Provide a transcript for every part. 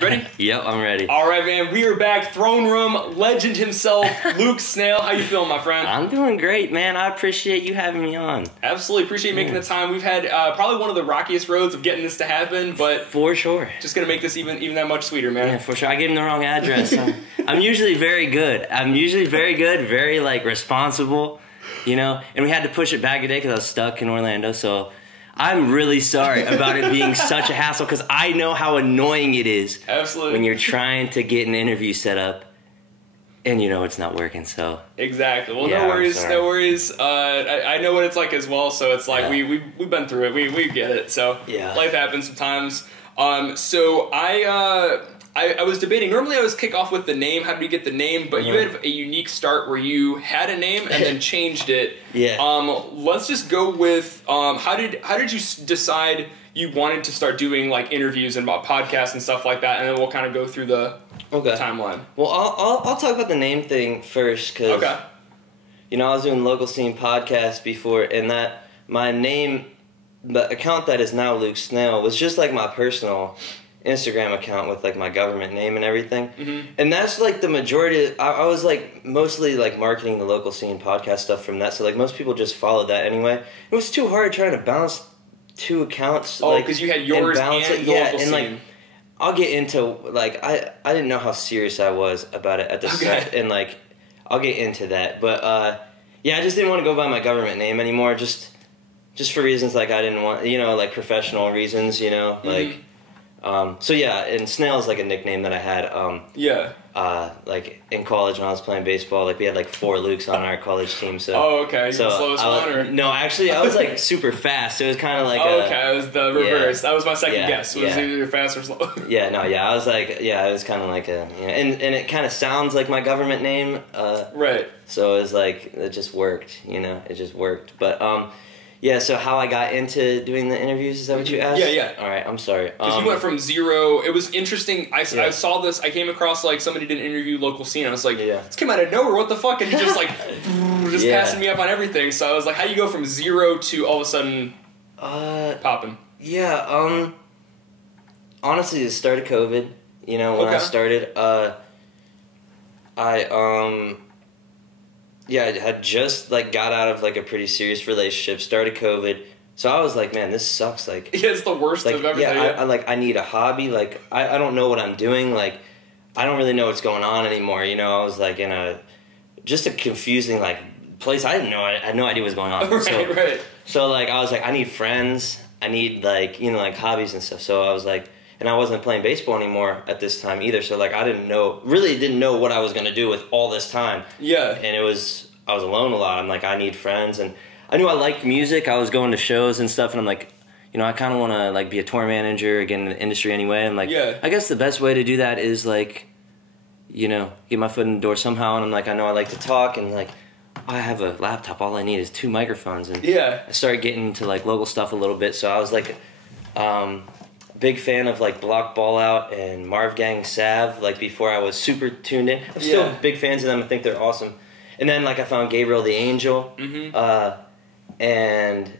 Ready? Yep, I'm ready. All right, man. We are back. Throne Room legend himself, Luke Snail. How you feeling, my friend? I'm doing great, man. I appreciate you having me on. Absolutely appreciate making the time. We've had probably one of the rockiest roads of getting this to happen, but for sure, just gonna make this even that much sweeter, man. Yeah, for sure. I gave him the wrong address. I'm usually very good. Very like responsible, you know. And we had to push it back a day because I was stuck in Orlando. So I'm really sorry about it being such a hassle because I know how annoying it is. Absolutely. When you're trying to get an interview set up and you know it's not working. So exactly. Well, yeah, no worries. I know what it's like as well. So it's like we've been through it. We get it. So life happens sometimes. So I was debating. Normally, I was kick off with the name. How did you get the name? But you had a unique start where you had a name and then changed it. Yeah. Let's just go with how did you decide you wanted to start doing like interviews and about podcasts and stuff like that, and then we'll kind of go through the timeline. Well, I'll talk about the name thing first because you know I was doing local scene podcasts before, and that my name, the account that is now Luke Snail, was just like my personal Instagram account with like my government name and everything. And that's like the majority I was like mostly like marketing the local scene podcast stuff from that, so like most people just followed that anyway. It was too hard trying to balance two accounts. Oh, because you had yours and the local scene. Like I'll get into like I didn't know how serious I was about it at the start, and like I'll get into that, but yeah, I just didn't want to go by my government name anymore, just for reasons like I didn't want, you know, like professional reasons, you know, like so yeah, and Snail is like a nickname that I had. Like in college when I was playing baseball, like we had like 4 Lukes on our college team. So you were the slowest one, or no? Actually, I was like super fast. So it was kind of like it was the reverse. That was my second guess. Was either fast or slow. I was like it was kind of like and it kind of sounds like my government name. Right. So it was like it just worked. You know, it just worked. But yeah, so how I got into doing the interviews, is that what you asked? Yeah. All right, I'm sorry. Because you went from zero. It was interesting. I saw this. I came across like somebody did an interview local scene. I was like, this came out of nowhere. What the fuck? And he just like passing me up on everything. So I was like, how do you go from zero to all of a sudden popping? Yeah, honestly, the start of COVID, you know, when I started, I had just like got out of like a pretty serious relationship, started COVID, so I was like, man, this sucks. Like, it's the worst of everything. Yeah, I need a hobby. Like, I don't know what I'm doing. Like, I don't really know what's going on anymore. You know, I was like in a confusing like place. I had no idea what was going on. Right. So like I was like, I need friends. I need like, you know, like hobbies and stuff. So I was like, and I wasn't playing baseball anymore at this time either. So like I really didn't know what I was gonna do with all this time. Yeah. And I was alone a lot. I'm like, I need friends, and I knew I liked music. I was going to shows and stuff, and I'm like, you know, I kind of want to like be a tour manager, get in the industry anyway. And like, I guess the best way to do that is like, you know, get my foot in the door somehow. And I'm like, I know I like to talk, and like, I have a laptop. All I need is 2 microphones. And I started getting into like local stuff a little bit. So I was like, big fan of like Block Ball Out and Marv Gang Sav. Like before I was super tuned in. I'm still big fans of them. I think they're awesome. And then like I found Gabriel the Angel, and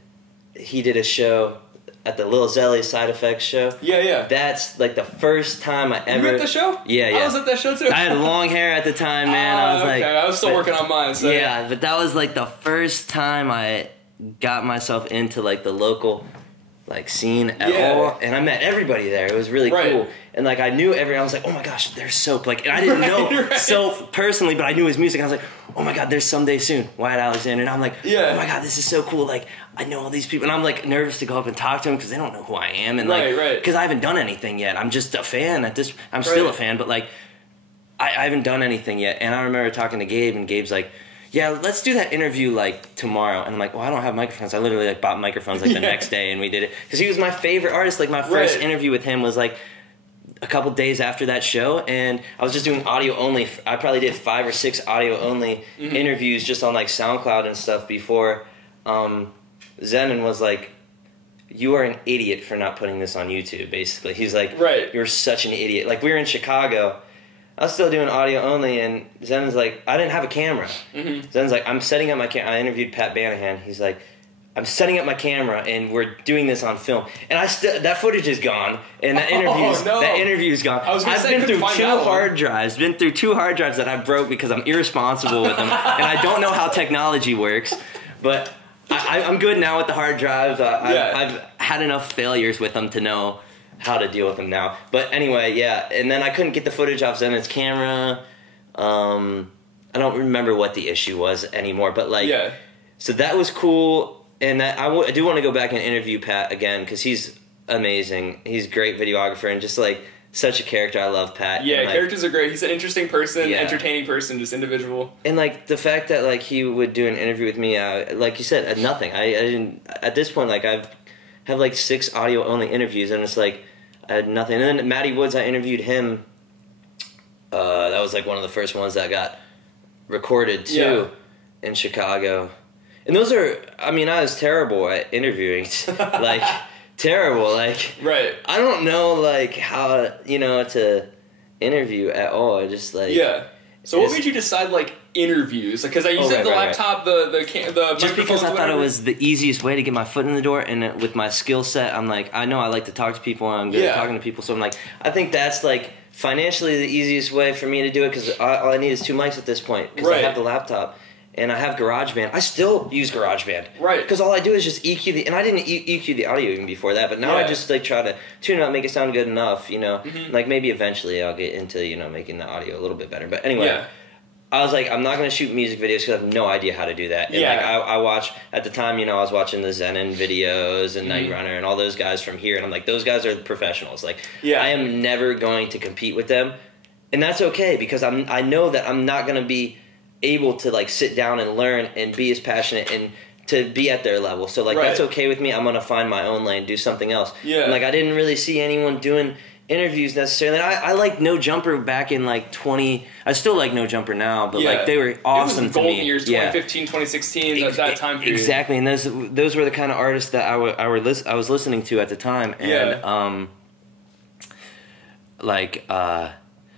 he did a show at the Lil Zelly Side Effects show. Yeah. That's like the first time I ever. You at the show? Yeah. I was at that show too. I had long hair at the time, man. I was like, I was still working on mine. So yeah, but that was like the first time I got myself into like the local like scene at all, and I met everybody there. It was really cool, and like I knew everyone. I was like, oh my gosh, there's Soap. Like, and I didn't know Soap personally, but I knew his music. I was like, oh my god, there's Someday Soon, Wyatt Alexander, and I'm like, oh my god, this is so cool. Like, I know all these people, and I'm like nervous to go up and talk to them because they don't know who I am, and like, because I haven't done anything yet. I'm just a fan at this. I'm still a fan, but like, I haven't done anything yet. And I remember talking to Gabe, and Gabe's like, yeah, let's do that interview like tomorrow. And I'm like, well, I don't have microphones. I literally like bought microphones like the next day, and we did it because he was my favorite artist. Like my first interview with him was like a couple days after that show, and I was just doing audio only. I probably did 5 or 6 audio only interviews just on like SoundCloud and stuff before Zenon was like, you are an idiot for not putting this on YouTube, basically. He's like, you're such an idiot. Like, we were in Chicago. I was still doing audio only, and Zenon's like, I didn't have a camera. Zenon's like, I'm setting up my camera. I interviewed Pat Banahan. He's like, I'm setting up my camera and we're doing this on film, and that footage is gone, and that interview's gone. I've been through two hard drives that I broke because I'm irresponsible with them, and I don't know how technology works. But I'm good now with the hard drives. I've had enough failures with them to know how to deal with them now. But anyway, yeah, and then I couldn't get the footage off Zenit's camera. I don't remember what the issue was anymore, but like, so that was cool. And I do want to go back and interview Pat again because he's amazing. He's a great videographer and just like such a character. I love Pat. Yeah, and, like, characters are great. He's an interesting person, entertaining person, just individual. And like the fact that like he would do an interview with me, like you said, at nothing. I didn't at this point. Like I've have like 6 audio only interviews, and it's like I had nothing. And then Matty Woods, I interviewed him. That was like one of the first ones that got recorded too in Chicago. And those are, I mean, I was terrible at interviewing, like, terrible, like, I don't know, like, how, to interview at all, I just, like. Yeah. So what made you decide, like, interviews? Because you said the laptop, the just because I thought it was the easiest way to get my foot in the door, and with my skill set, I'm like, I know I like to talk to people, and I'm good at talking to people, so I'm like, I think that's, like, financially the easiest way for me to do it, because all I need is 2 mics at this point, because I have the laptop. And I have GarageBand. I still use GarageBand. Right. Because all I do is just EQ and I didn't EQ the audio even before that, but now I just like try to tune it up, make it sound good enough, Like maybe eventually I'll get into, making the audio a little bit better. But anyway, I was like, I'm not going to shoot music videos because I have no idea how to do that. And like I watch, at the time, I was watching the Zenon videos and Night Runner and all those guys from here, and I'm like, those guys are professionals. Like, I am never going to compete with them. And that's okay because I know that I'm not going to be able to like sit down and learn and be as passionate and to be at their level. So like that's okay with me. I'm gonna find my own lane, do something else. Yeah. And like I didn't really see anyone doing interviews necessarily. I like No Jumper back in like 20. I still like No Jumper now, but like they were awesome. It was golden years, 2015, 2016. That time period. Exactly, and those were the kind of artists that I was listening to at the time, and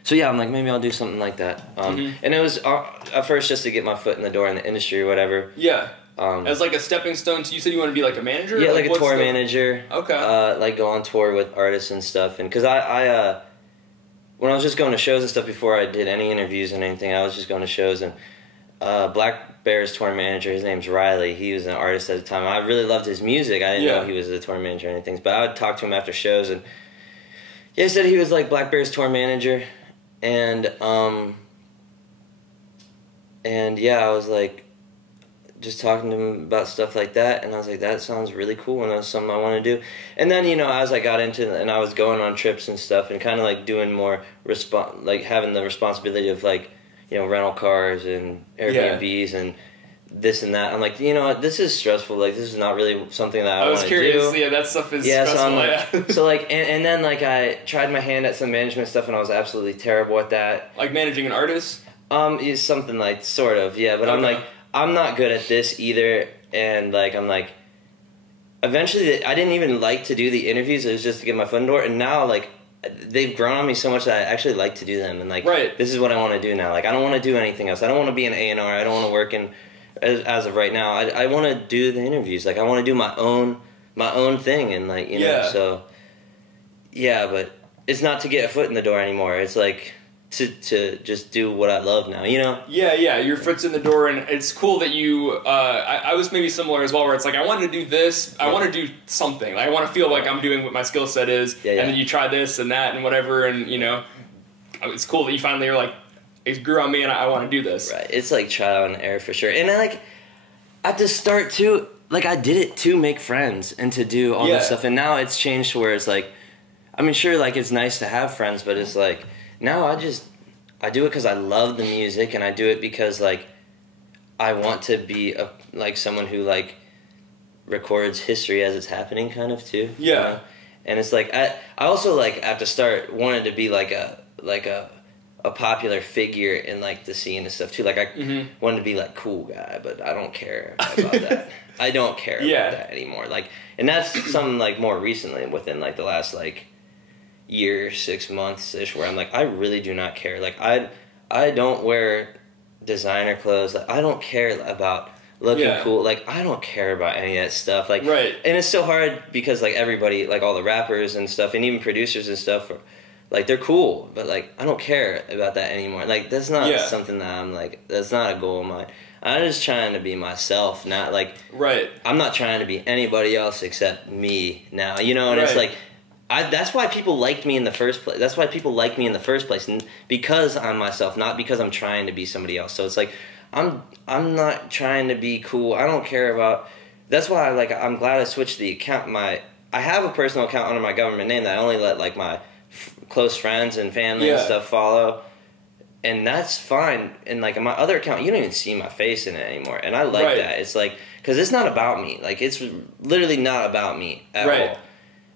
So yeah, I'm like, maybe I'll do something like that. And it was at first just to get my foot in the door in the industry or whatever. Yeah. As like a stepping stone. So you said you want to be like a manager? Yeah, like a tour manager. Okay. Like go on tour with artists and stuff. And because I when I was just going to shows and stuff before I did any interviews and anything, I was just going to shows. And Black Bear's tour manager, his name's Riley. He was an artist at the time. I really loved his music. I didn't know he was a tour manager or anything. But I would talk to him after shows. And he said he was like Black Bear's tour manager. And I was like, just talking to him about stuff like that, and I was like, that sounds really cool, and that's something I want to do. And then, as I got into it, and I was going on trips and stuff, and kind of like doing more like having the responsibility of like, rental cars and Airbnbs and this and that. I'm like, this is stressful. Like, this is not really something that I want to do. I was curious. Yeah, that stuff is stressful. So I'm like, so like, and then like I tried my hand at some management stuff, and I was absolutely terrible at that. Like managing an artist? Is something like sort of, yeah. But I'm like, I'm not good at this either, and like I'm like, eventually I didn't even like to do the interviews. It was just to get my foot in the door, and now like they've grown on me so much that I actually like to do them, and like this is what I want to do now. Like I don't want to do anything else. I don't want to be an A&R. I don't want to work in. As of right now, I want to do the interviews. Like I want to do my own thing, and like know. So yeah, but it's not to get a foot in the door anymore. It's like to just do what I love now. Yeah. Your foot's in the door, and it's cool that you. I was maybe similar as well, where it's like I wanted to do this. I want to do something. Like, I want to feel like I'm doing what my skill set is, and then you try this and that and whatever, and it's cool that you finally are like. It grew on me, and I want to do this. Right. It's like trial and error for sure. And I like at the start too. Like I did it to make friends and to do all this stuff. And now it's changed to where it's like, I mean, sure, like it's nice to have friends, but it's like now I do it because I love the music, and I do it because like I want to be like someone who like records history as it's happening, kind of too. Yeah. And it's like I also like at the start wanted to be like a popular figure in like the scene and stuff too. Like I wanted to be like cool guy, but I don't care about that. I don't care about that anymore. Like, and that's something like more recently within like the last like year, 6 months ish, where I'm like, I really do not care. Like I don't wear designer clothes. Like, I don't care about looking cool. Like, I don't care about any of that stuff. Like, right. And it's so hard because, like, everybody, like, all the rappers and stuff, and even producers and stuff, like, they're cool, but, like, I don't care about that anymore. Like, that's not something that I'm, like, that's not a goal of mine. I'm just trying to be myself, not, like... Right. I'm not trying to be anybody else except me now, you know? And it's, like... that's why people liked me in the first place. That's why people like me in the first place, because I'm myself, not because I'm trying to be somebody else. So it's like, I'm not trying to be cool. I don't care about... That's why, I'm glad I switched the account. I have a personal account under my government name that I only let, like, my close friends and family and stuff follow. And that's fine. And, like, in my other account, you don't even see my face in it anymore. And I like that. It's, like... Because it's not about me. Like, it's literally not about me at all.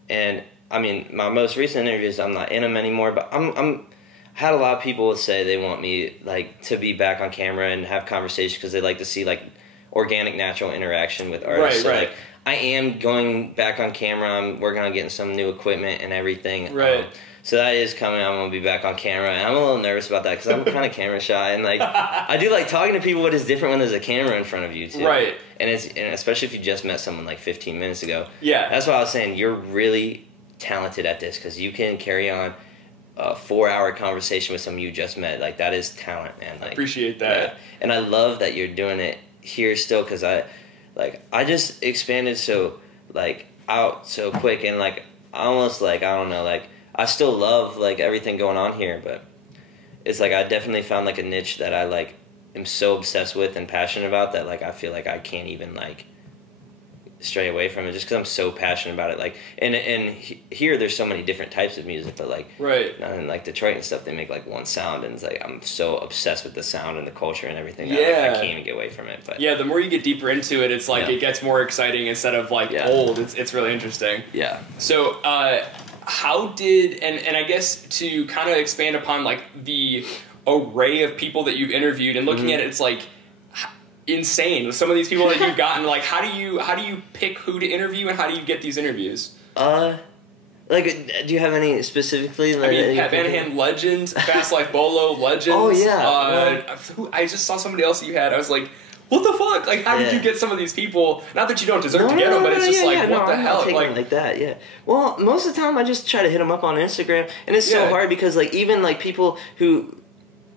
And... I mean, my most recent interviews, I'm not in them anymore, but I'm had a lot of people say they want me, like, to be back on camera and have conversations because they like to see, like, organic, natural interaction with artists. So, like, I am going back on camera. I'm working on getting some new equipment and everything. So that is coming. I'm going to be back on camera. And I'm a little nervous about that because I'm kind of camera shy. And, like, I do like talking to people, but it's different when there's a camera in front of you, too. And especially if you just met someone, like, 15 minutes ago. That's why I was saying you're really... talented at this because you can carry on a 4-hour conversation with someone you just met. Like, that is talent, man. Like, appreciate that. And I love that you're doing it here still because I just expanded so, like, out so quick and, like, almost, like, I don't know, like, I still love, like, everything going on here, but it's like I definitely found, like, a niche that I, like, am so obsessed with and passionate about that, like, I feel like I can't even, like, stray away from it just because I'm so passionate about it. Like, and here there's so many different types of music, but, like, in, like, Detroit and stuff, they make, like, one sound, and it's like I'm so obsessed with the sound and the culture and everything that I can't even get away from it. But the more you get deeper into it, it's like it gets more exciting instead of, like, old. It's really interesting. So how did and I guess to kind of expand upon, like, the array of people that you've interviewed and looking at it, it's like insane with some of these people that you've gotten. Like, how do you pick who to interview and how do you get these interviews? Like, do you have any specifically? Like, I mean, Pat Vanahan, legend. Fast Life Bolo, legend. Oh yeah. I just saw somebody else that you had. I was like, what the fuck? Like, how did you get some of these people? Not that you don't deserve to get them, but it's just what the hell? Like that, yeah. Well, most of the time I just try to hit them up on Instagram, and it's so hard because, like, even, like, people who,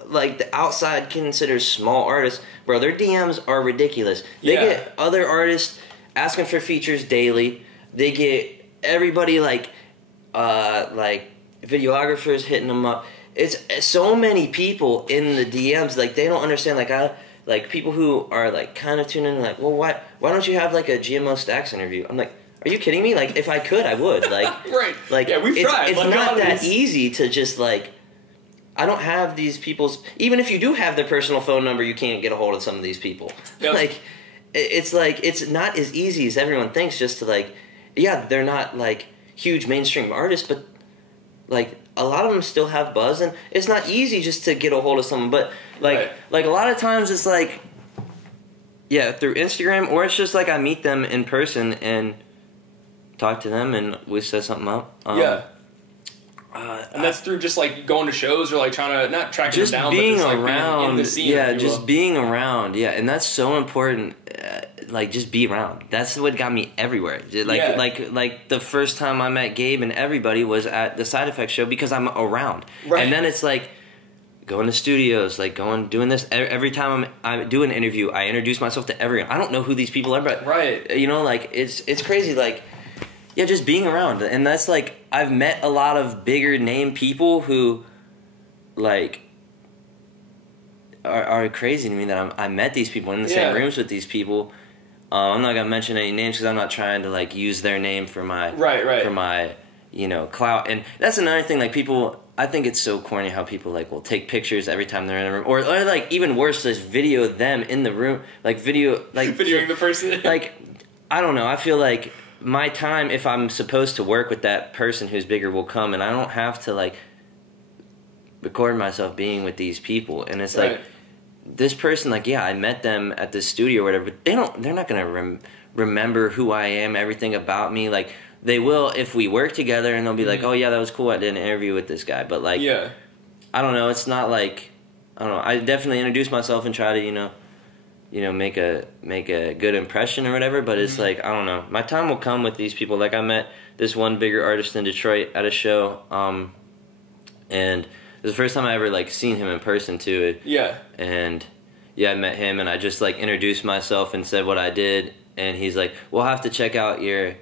like, the outside considers small artists, bro, their DMs are ridiculous. They get other artists asking for features daily. They get everybody, like videographers hitting them up. It's so many people in the DMs. Like, they don't understand. Like people who are, like, kind of tuning in, like, well, why don't you have, like, a GMO Stacks interview? I'm like, are you kidding me? Like, if I could, I would. Like, Like, we've tried. It's not that easy to just, like. I don't have these people's... Even if you do have their personal phone number, you can't get a hold of some of these people. Like, it's not as easy as everyone thinks just to, like... Yeah, they're not, like, huge mainstream artists, but, like, a lot of them still have buzz, and it's not easy just to get a hold of someone, but, like, like, a lot of times it's, like... Yeah, through Instagram, or it's just, like, I meet them in person and talk to them, and we set something up. And that's through just, like, going to shows or, like, trying to not track them down, being but just, like, around, being in the scene. Just being around, and that's so important. Like, just be around. That's what got me everywhere. Like the first time I met Gabe and everybody was at the Side Effects show because I'm around. And then it's like going to studios, like doing this. Every time I do an interview, I introduce myself to everyone. I don't know who these people are, but you know, like, it's crazy. Like, yeah, just being around. And that's, like, I've met a lot of bigger name people who, like, are crazy to me that I met these people in the same rooms with these people. I'm not gonna mention any names because I'm not trying to, like, use their name for my for my, you know, clout. And that's another thing. Like, people, I think it's so corny how people, like, will take pictures every time they're in a room, or like, even worse, just video them in the room, like, videoing the person. Like, I don't know. I feel like my time, if I'm supposed to work with that person who's bigger, will come, and I don't have to, like, record myself being with these people. And it's like, this person, like, yeah, I met them at the studio or whatever, but they're not gonna remember who I am, everything about me. Like, they will if we work together, and they'll be like, oh yeah, that was cool, I did an interview with this guy. But, like, I don't know, it's not like, I don't know, I definitely introduce myself and try to, you know, make a good impression or whatever. But it's like, I don't know. My time will come with these people. Like I met this one bigger artist in Detroit at a show, and it was the first time I ever like seen him in person too. Yeah. And I met him and I just like introduced myself and said what I did, and he's like, "We'll have to check out your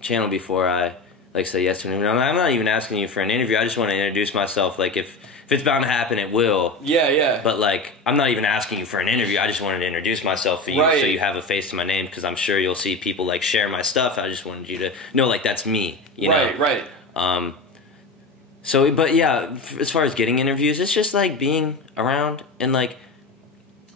channel before I like say yes to him." I'm not even asking you for an interview. I just want to introduce myself. Like if it's bound to happen, it will. Yeah. But like, I'm not even asking you for an interview. I just wanted to introduce myself for you, so you have a face to my name, because I'm sure you'll see people like share my stuff. I just wanted you to know like that's me. You know? Right. So, but yeah, as far as getting interviews, it's just like being around, and like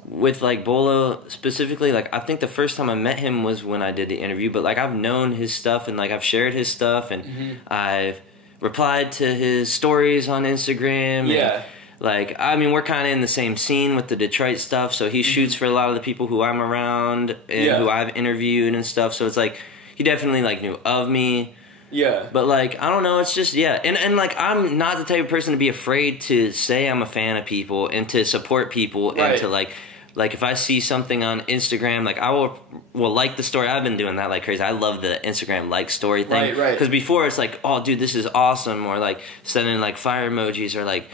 with like Bolo specifically, like I think the first time I met him was when I did the interview, but like I've known his stuff and like I've shared his stuff, and I've replied to his stories on Instagram. Yeah. And, like, I mean, we're kind of in the same scene with the Detroit stuff, so he shoots for a lot of the people who I'm around and who I've interviewed and stuff, so it's like he definitely like knew of me. Yeah. But, like, I don't know, it's just, And, like, I'm not the type of person to be afraid to say I'm a fan of people and to support people and to, like, if I see something on Instagram, like, I will like the story. I've been doing that like crazy. I love the Instagram like story thing. Right. Because before it's like, oh, dude, this is awesome. Or, like, sending, like, fire emojis or, like...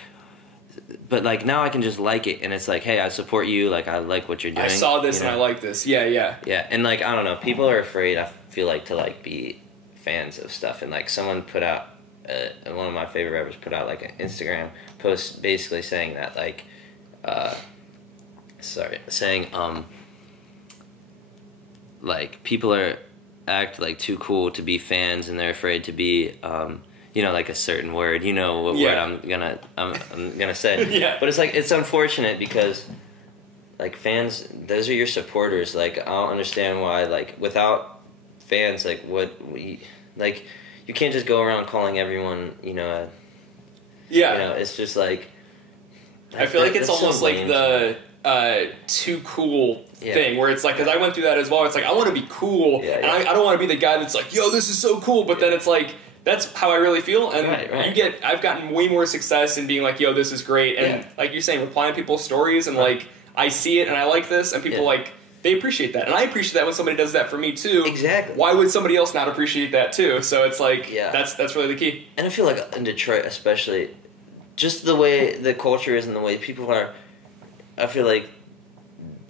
But, like, now I can just like it, and it's like, hey, I support you. Like, I like what you're doing. I saw this and I like this. Yeah. Yeah, and, like, I don't know. People are afraid, I feel like, to, like, be... fans of stuff, and like someone put out one of my favorite rappers put out like an Instagram post basically saying that like like people act like too cool to be fans, and they're afraid to be like a certain word, what word I'm gonna say. Yeah. But it's like, it's unfortunate because like fans, those are your supporters. Like I don't understand why, like, without fans, like you can't just go around calling everyone, it's just like I feel like it's almost like the too cool thing, where it's like, because I went through that as well. It's like, I want to be cool, and I don't want to be the guy that's like, yo, this is so cool, but then it's like, that's how I really feel, and I've gotten way more success in being like, yo, this is great, and like you're saying, replying to people's stories, and like, I see it, and I like this, and people like, they appreciate that, and I appreciate that when somebody does that for me too. Exactly. Why would somebody else not appreciate that too? So it's like, that's really the key. And I feel like in Detroit especially, just the way the culture is and the way people are, I feel like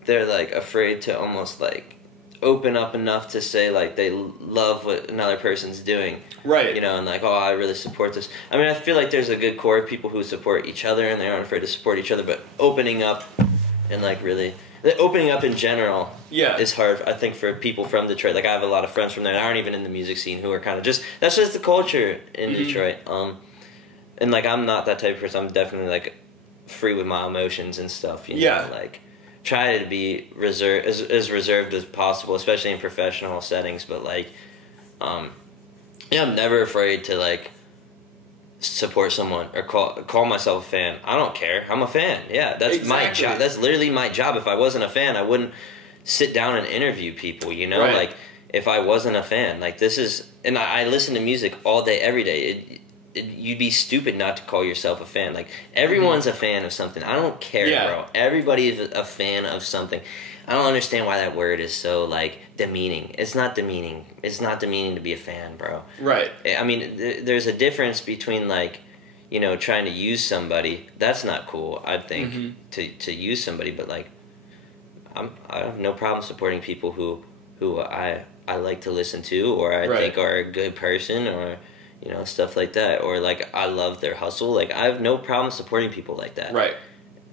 they're like afraid to almost like open up enough to say like they love what another person's doing. Right. And like, oh, I really support this. I mean, I feel like there's a good core of people who support each other and they aren't afraid to support each other, but opening up and like really... Opening up in general is hard, I think, for people from Detroit. Like, I have a lot of friends from there that aren't even in the music scene who are kind of just... That's just the culture in Detroit. And, like, I'm not that type of person. I'm definitely, like, free with my emotions and stuff, Like, try to be as reserved as possible, especially in professional settings. But, like, I'm never afraid to, like... support someone or call myself a fan. I don't care. I'm a fan. Yeah, that's my job. That's literally my job. If I wasn't a fan, I wouldn't sit down and interview people, Right. Like, if I wasn't a fan, like, this is... And I listen to music all day, every day. You'd be stupid not to call yourself a fan. Like, everyone's a fan of something. I don't care, bro. Everybody is a fan of something. I don't understand why that word is so, like, demeaning. It's not demeaning. It's not demeaning to be a fan, bro. Right. I mean, there's a difference between, like, trying to use somebody. That's not cool, I think, to use somebody. But, like, I have no problem supporting people who I like to listen to, or I think are a good person, or, stuff like that. Or, like, I love their hustle. Like, I have no problem supporting people like that. Right.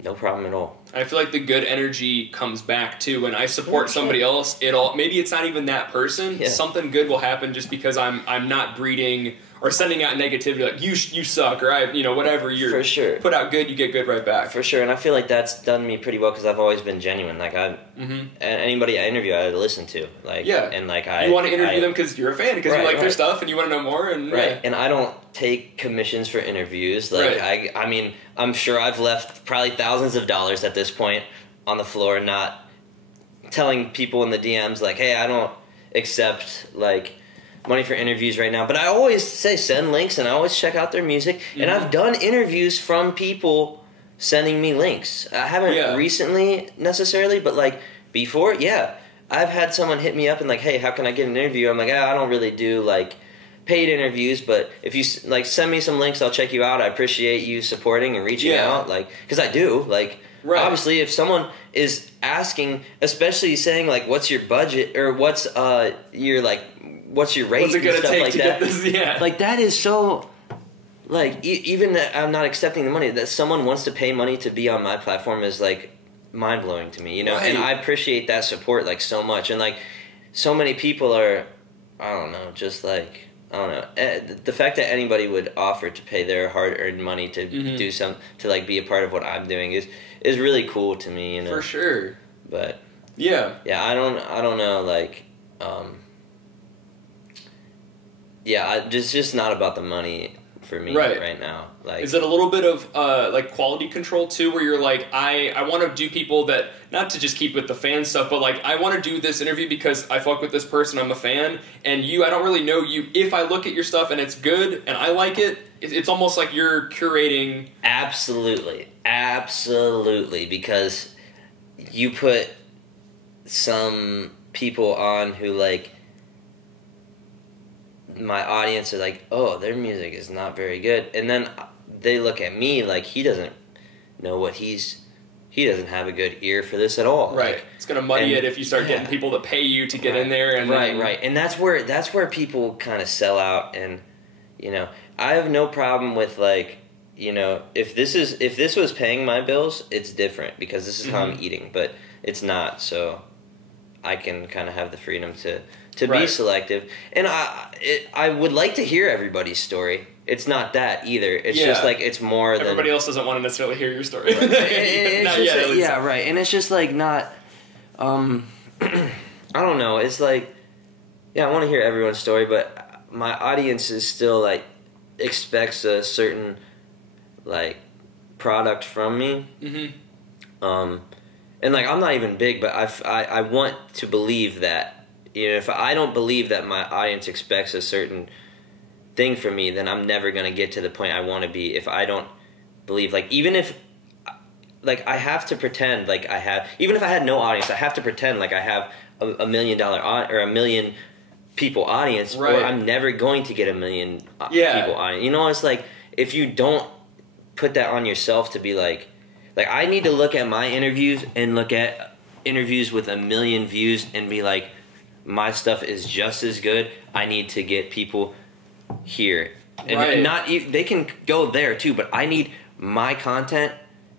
No problem at all. I feel like the good energy comes back too when I support somebody else. Maybe it's not even that person. Yeah. Something good will happen just because I'm not breeding or sending out negativity like you suck, or whatever. You're for sure. Put out good, you get good right back. For sure, and I feel like that's done me pretty well because I've always been genuine. Like anybody I interview, I listen to. Like and like you want to interview them because you're a fan, because you like their stuff and you want to know more. And and I don't take commissions for interviews. Like I mean, I'm sure I've left probably thousands of dollars at this point on the floor, not telling people in the DMs like, hey, I don't accept like money for interviews right now, but I always say send links and I always check out their music. And I've done interviews from people sending me links. I haven't recently necessarily, but like before, I've had someone hit me up and like, hey, how can I get an interview? I'm like, I don't really do like paid interviews, but if you like send me some links, I'll check you out. I appreciate you supporting and reaching out, like, because I do, like, obviously if someone is asking, especially saying like, what's your budget, or what's your like, what's your rate, what's it gonna and stuff take like to that, get this, like that is so, like, even that I'm not accepting the money, that someone wants to pay money to be on my platform is like mind-blowing to me, you know, and I appreciate that support like so much, and like so many people are, I don't know, just like, I don't know. The fact that anybody would offer to pay their hard-earned money to do to like be a part of what I'm doing is really cool to me, you know. For sure. But yeah, I don't know, like, it's just not about the money for me right now. Like, is it a little bit of like quality control too, where you're like, I want to do people that, not to just keep with the fan stuff, but like I want to do this interview because I fuck with this person, I'm a fan, and I don't really know you. If I look at your stuff and it's good and I like it, it's almost like you're curating. Absolutely, because you put some people on who like, my audience are like, oh, their music is not very good, and then they look at me like, he doesn't know what he doesn't have a good ear for this at all. Right, like, it's gonna muddy it if you start getting people to pay you to get in there, and and that's where people kind of sell out. And you know, I have no problem with like, you know, if this was paying my bills, it's different because this is how I'm eating, but it's not, so I can kind of have the freedom to be selective. And I would like to hear everybo's story. It's not that either. It's just like, it's more than... Everybody else doesn't want to necessarily hear your story. And it's just like not... I don't know. It's like... Yeah, I want to hear everyone's story, but my audience is still like, expects a certain like product from me. And like, I'm not even big, but I want to believe that, you know, if I don't believe that my audience expects a certain thing from me, then I'm never going to get to the point I want to be. If I don't believe, like, even if, like, I have to pretend like I have, even if I had no audience, I have to pretend like I have a $1 million or a million people audience, or I'm never going to get a million people audience. You know, it's like, if you don't put that on yourself to be like I need to look at my interviews and look at interviews with 1 million views and be like, my stuff is just as good. I need to get people here. And not, they can go there too, but I need my content,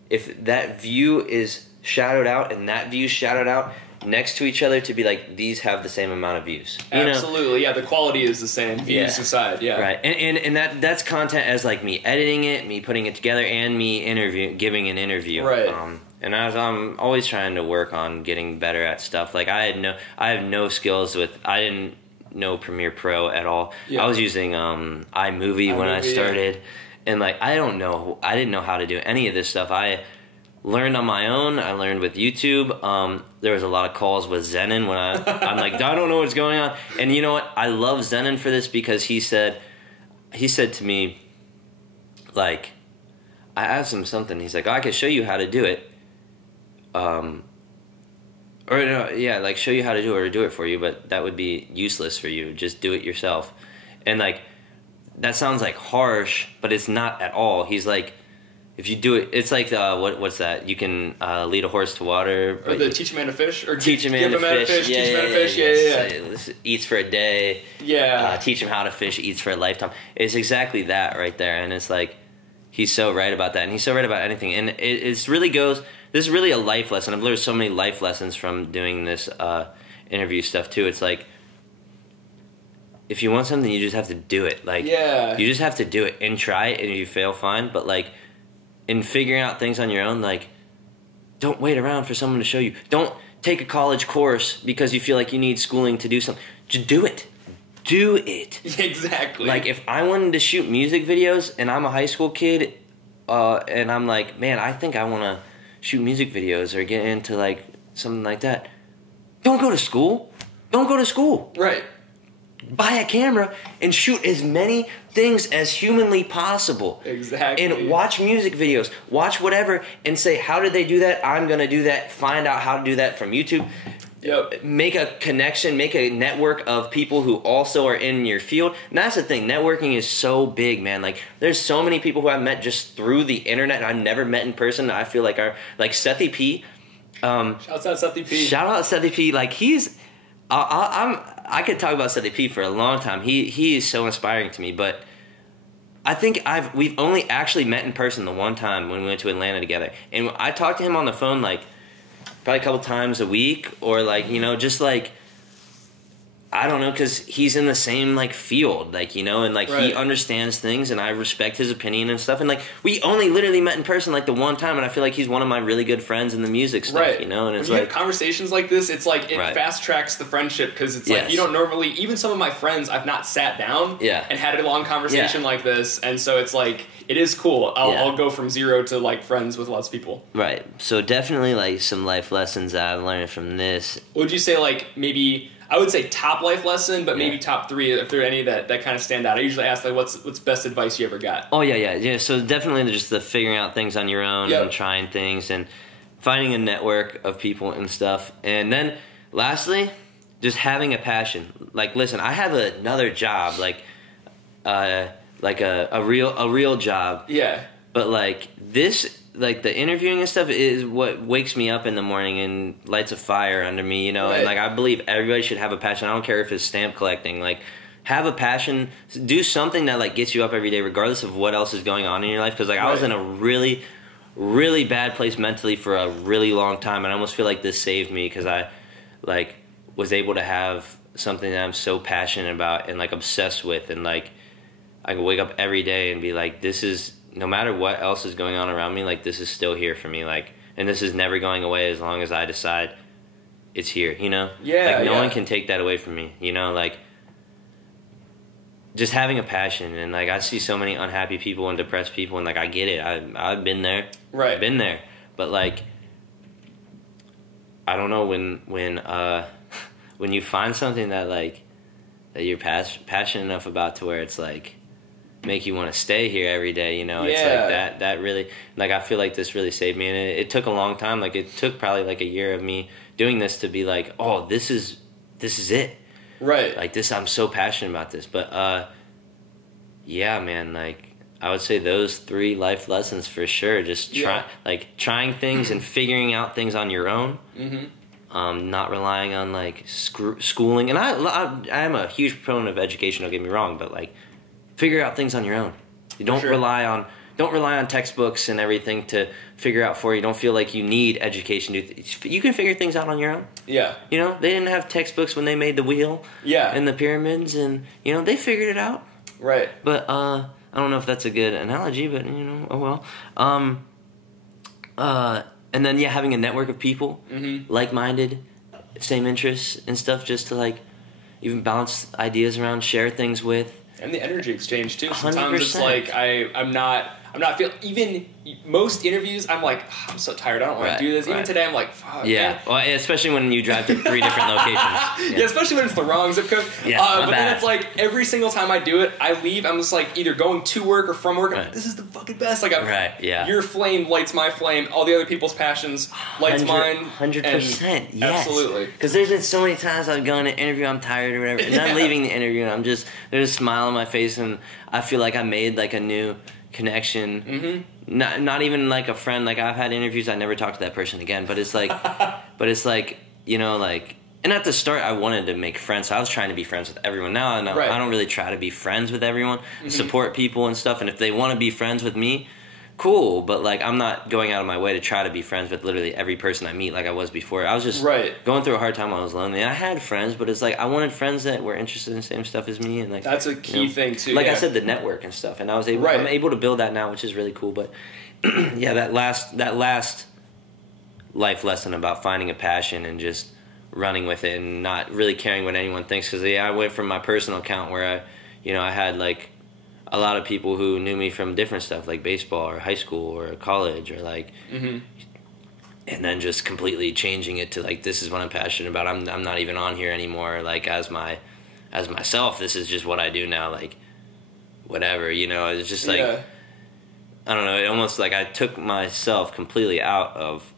if that view is shadowed out and that view shadowed out next to each other, to be like, these have the same amount of views. Absolutely, yeah. The quality is the same. Views aside, right. And that's content as like me editing it, me putting it together, and me giving an interview. Right. And I'm always trying to work on getting better at stuff. Like I have no skills with. I didn't know Premiere Pro at all. Yeah. I was using iMovie when I started, and like I didn't know how to do any of this stuff. I learned on my own. I learned with YouTube. There was a lot of calls with Zenon when I'm like, I don't know what's going on. And you know what? I love Zenon for this, because he said to me, like, I asked him something. He's like, I could show you how to do it. Like show you how to do it or do it for you, but that would be useless for you. Just do it yourself. And like, that sounds like harsh, but it's not at all. He's like, if you do it, it's like what's that? You can lead a horse to water, or teach a man to fish, or teach a man to fish. Teach a man to fish. Yeah. Eats for a day. Yeah. Teach him how to fish. Eats for a lifetime. It's exactly that right there, and it's like, he's so right about that, and he's so right about anything. And it's really goes. This is really a life lesson. I've learned so many life lessons from doing this interview stuff too. It's like, if you want something, you just have to do it. Like, you just have to do it and try it, and if you fail, fine. But like, in figuring out things on your own, like, don't wait around for someone to show you. Don't take a college course because you feel like you need schooling to do something. Just do it. Do it. Exactly. Like, if I wanted to shoot music videos and I'm a high school kid, and I'm like, man, I think I want to shoot music videos or get into like something like that. Don't go to school. Don't go to school. Right. buy a camera and shoot as many things as humanly possible. Exactly. And watch music videos, watch whatever, and say, how did they do that? I'm going to do that. Find out how to do that from YouTube. Yep. Make a connection, make a network of people who also are in your field. And that's the thing. Networking is so big, man. Like, there's so many people who I've met just through the internet and I've never met in person. I feel like like Sethy P. Shouts out Sethy P. Shout out Sethy P. Like, he's... I could talk about Sethy P for a long time. He is so inspiring to me, but I think we've only actually met in person the one time when we went to Atlanta together. And I talked to him on the phone, like, probably a couple times a week, or, like, you know, just, like, I don't know, because he's in the same, like, field, like, you know, and, like, right. he understands things, and I respect his opinion and stuff, and, like, we only literally met in person, like, the one time, and I feel like he's one of my really good friends in the music stuff, right. you know, and it's when you like... have conversations like this, it's like, it right. fast-tracks the friendship, because it's yes. like, you don't normally, even some of my friends, I've not sat down yeah. and had a long conversation like this, and so it's like, it is cool. I'll go from zero to, like, friends with lots of people. Right. So definitely, like, some life lessons that I've learned from this. Would you say, like, maybe... I would say top life lesson, but maybe top 3 if there are any that kind of stand out. I usually ask, like, what's best advice you ever got? Oh, yeah. So definitely just the figuring out things on your own and trying things and finding a network of people and stuff. And then lastly, just having a passion. Like, listen, I have another job, like a real job. Yeah. But, like, this... like, the interviewing and stuff is what wakes me up in the morning and lights a fire under me, you know, right. and, like, I believe everybody should have a passion. I don't care if it's stamp collecting, like, have a passion, do something that, like, gets you up every day regardless of what else is going on in your life, because, like, right. I was in a really, really bad place mentally for a really long time, and I almost feel like this saved me, because I, like, was able to have something that I'm so passionate about and, like, obsessed with, and, like, I can wake up every day and be like, this is... no matter what else is going on around me, like, this is still here for me, like, and this is never going away as long as I decide it's here, you know? Yeah, like, no one can take that away from me, you know? Like, just having a passion, and, like, I see so many unhappy people and depressed people, and, like, I get it. I've been there. Right. I've been there. But, like, I don't know, when you find something that, like, that you're passionate enough about to where it's, like, make you want to stay here every day, you know? It's like that really, like, I feel like this really saved me, and it took a long time. Like, it took probably like a year of me doing this to be like, oh, this is it, right? Like, this, I'm so passionate about this. But yeah, man, like, I would say those 3 life lessons for sure. Just trying things and figuring out things on your own. Mm-hmm. Not relying on, like, schooling. And I am a huge proponent of education, don't get me wrong, but, like, figure out things on your own. You don't rely on textbooks and everything to figure out for you. Don't feel like you need education. You can figure things out on your own. Yeah. You know, they didn't have textbooks when they made the wheel. Yeah. And the pyramids, and, you know, they figured it out. Right. But I don't know if that's a good analogy, but, you know, oh well. And then, having a network of people, like-minded, same interests and stuff, just to, like, even bounce ideas around, share things with. And the energy exchange, too. Sometimes 100%. It's like, I'm not feeling, even most interviews, I'm like, oh, I'm so tired, I don't want to do this. Even today, I'm like, fuck. Yeah, well, especially when you drive to 3 different locations. Yeah, especially when it's the wrong zip code. Yeah, but then it's like, every single time I do it, I leave, I'm just like, either going to work or from work, I'm like, this is the fucking best. Like, your flame lights my flame, all the other people's passions lights mine. 100%, yes. Absolutely. Because there's been so many times I've gone to an interview, I'm tired or whatever, and I'm leaving the interview, and there's a smile on my face, and I feel like I made, like, a new connection. Mm-hmm. Not even like a friend. Like, I've had interviews, I never talked to that person again, but it's like you know, like, and at the start I wanted to make friends, so I was trying to be friends with everyone. Now I don't really try to be friends with everyone. Support people and stuff, and if they want to be friends with me, cool, but, like, I'm not going out of my way to try to be friends with literally every person I meet like I was before. I was just going through a hard time when I was lonely, and I had friends, but it's like I wanted friends that were interested in the same stuff as me, and, like, that's a key thing too. Like I said, the network and stuff, and I'm able to build that now, which is really cool. But that last life lesson about finding a passion and just running with it and not really caring what anyone thinks, because I went from my personal account where I had, like, a lot of people who knew me from different stuff, like baseball or high school or college, or, like, and then just completely changing it to, like, this is what I'm passionate about. I'm not even on here anymore, like, as my as myself, this is just what I do now, like, whatever, you know, it's just like, I don't know, it almost like I took myself completely out of,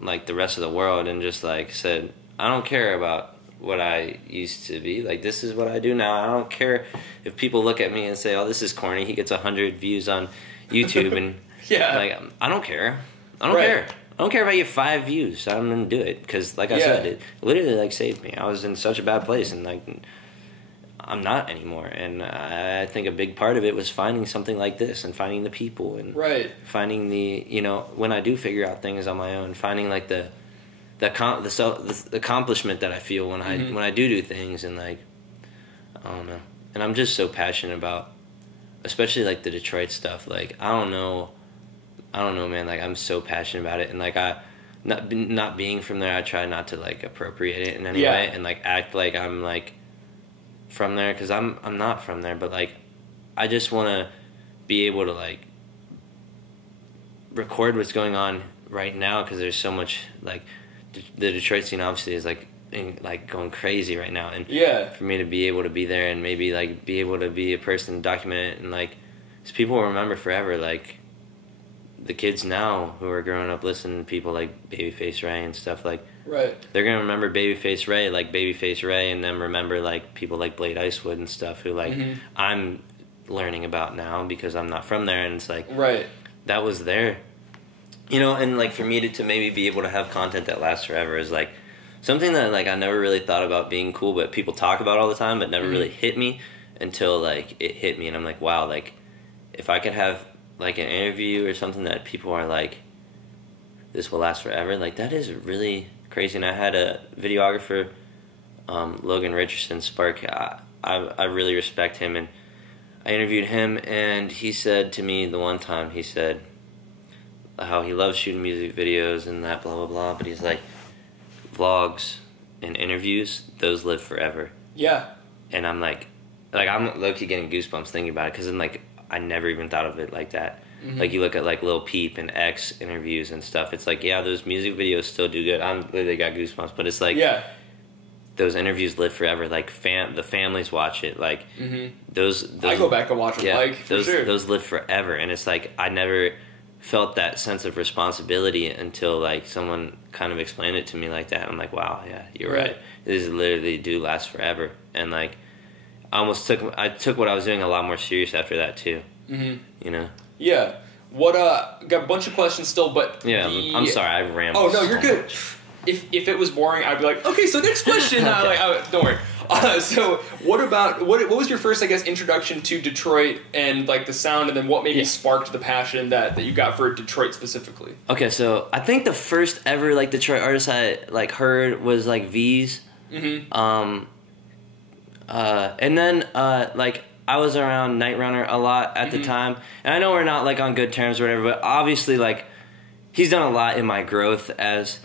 like, the rest of the world and just, like, said, I don't care about what I used to be, like, this is what I do now. I don't care if people look at me and say, oh, this is corny, he gets 100 views on YouTube, and like, I don't care. I don't care. I don't care if I get 5 views. I'm gonna do it because, like I said, it literally like saved me. I was in such a bad place, and like I'm not anymore. And I think a big part of it was finding something like this, and finding the people, and finding the, you know, when I do figure out things on my own, finding like the accomplishment that I feel when I do things, and like, I don't know. And I'm just so passionate about, especially like the Detroit stuff. Like I don't know, man. Like I'm so passionate about it, and like not being from there, I try not to like appropriate it in any way, and like act like I'm like from there, because I'm not from there. But like I just want to be able to like record what's going on right now, because there's so much like the Detroit scene obviously is like going crazy right now, and for me to be able to be there and maybe like be able to be a person to document it, and like, because people will remember forever, like the kids now who are growing up listening to people like Babyface Ray and stuff, like they're gonna remember Babyface Ray like Babyface Ray, and then remember like people like Blade Icewood and stuff who like I'm learning about now because I'm not from there, and it's like that was there, you know. And like for me to maybe be able to have content that lasts forever is like something that like I never really thought about being cool, but people talk about all the time, but never really hit me until like it hit me, and I'm like, wow, like if I could have like an interview or something that people are like, this will last forever, like that is really crazy. And I had a videographer, Logan Richardson, Spark. I really respect him, and I interviewed him, and he said to me the one time, he said how he loves shooting music videos and that blah blah blah, but he's like, vlogs and interviews, those live forever. And I'm like I'm low-key getting goosebumps thinking about it, because I'm like, I never even thought of it like that. Like you look at like Lil Peep and X interviews and stuff, it's like, those music videos still do good. I'm literally got goosebumps, but it's like those interviews live forever. Like the families watch it, like those I go back and watch them, like those live forever. And it's like I never felt that sense of responsibility until like someone kind of explained it to me like that. I'm like, wow, yeah, you're right. These literally do last forever. And like I took what I was doing a lot more serious after that too. You know? What got a bunch of questions still, but I'm sorry, I rambled. Oh no, you're good. If it was boring, I'd be like, okay, so next question. Don't worry. So what was your first, I guess, introduction to Detroit and like the sound, and then what maybe sparked the passion that you got for Detroit specifically? Okay, so I think the first ever like Detroit artist I like heard was like V's. And then like I was around Night Runner a lot at the time, and I know we're not like on good terms or whatever, but obviously like he's done a lot in my growth as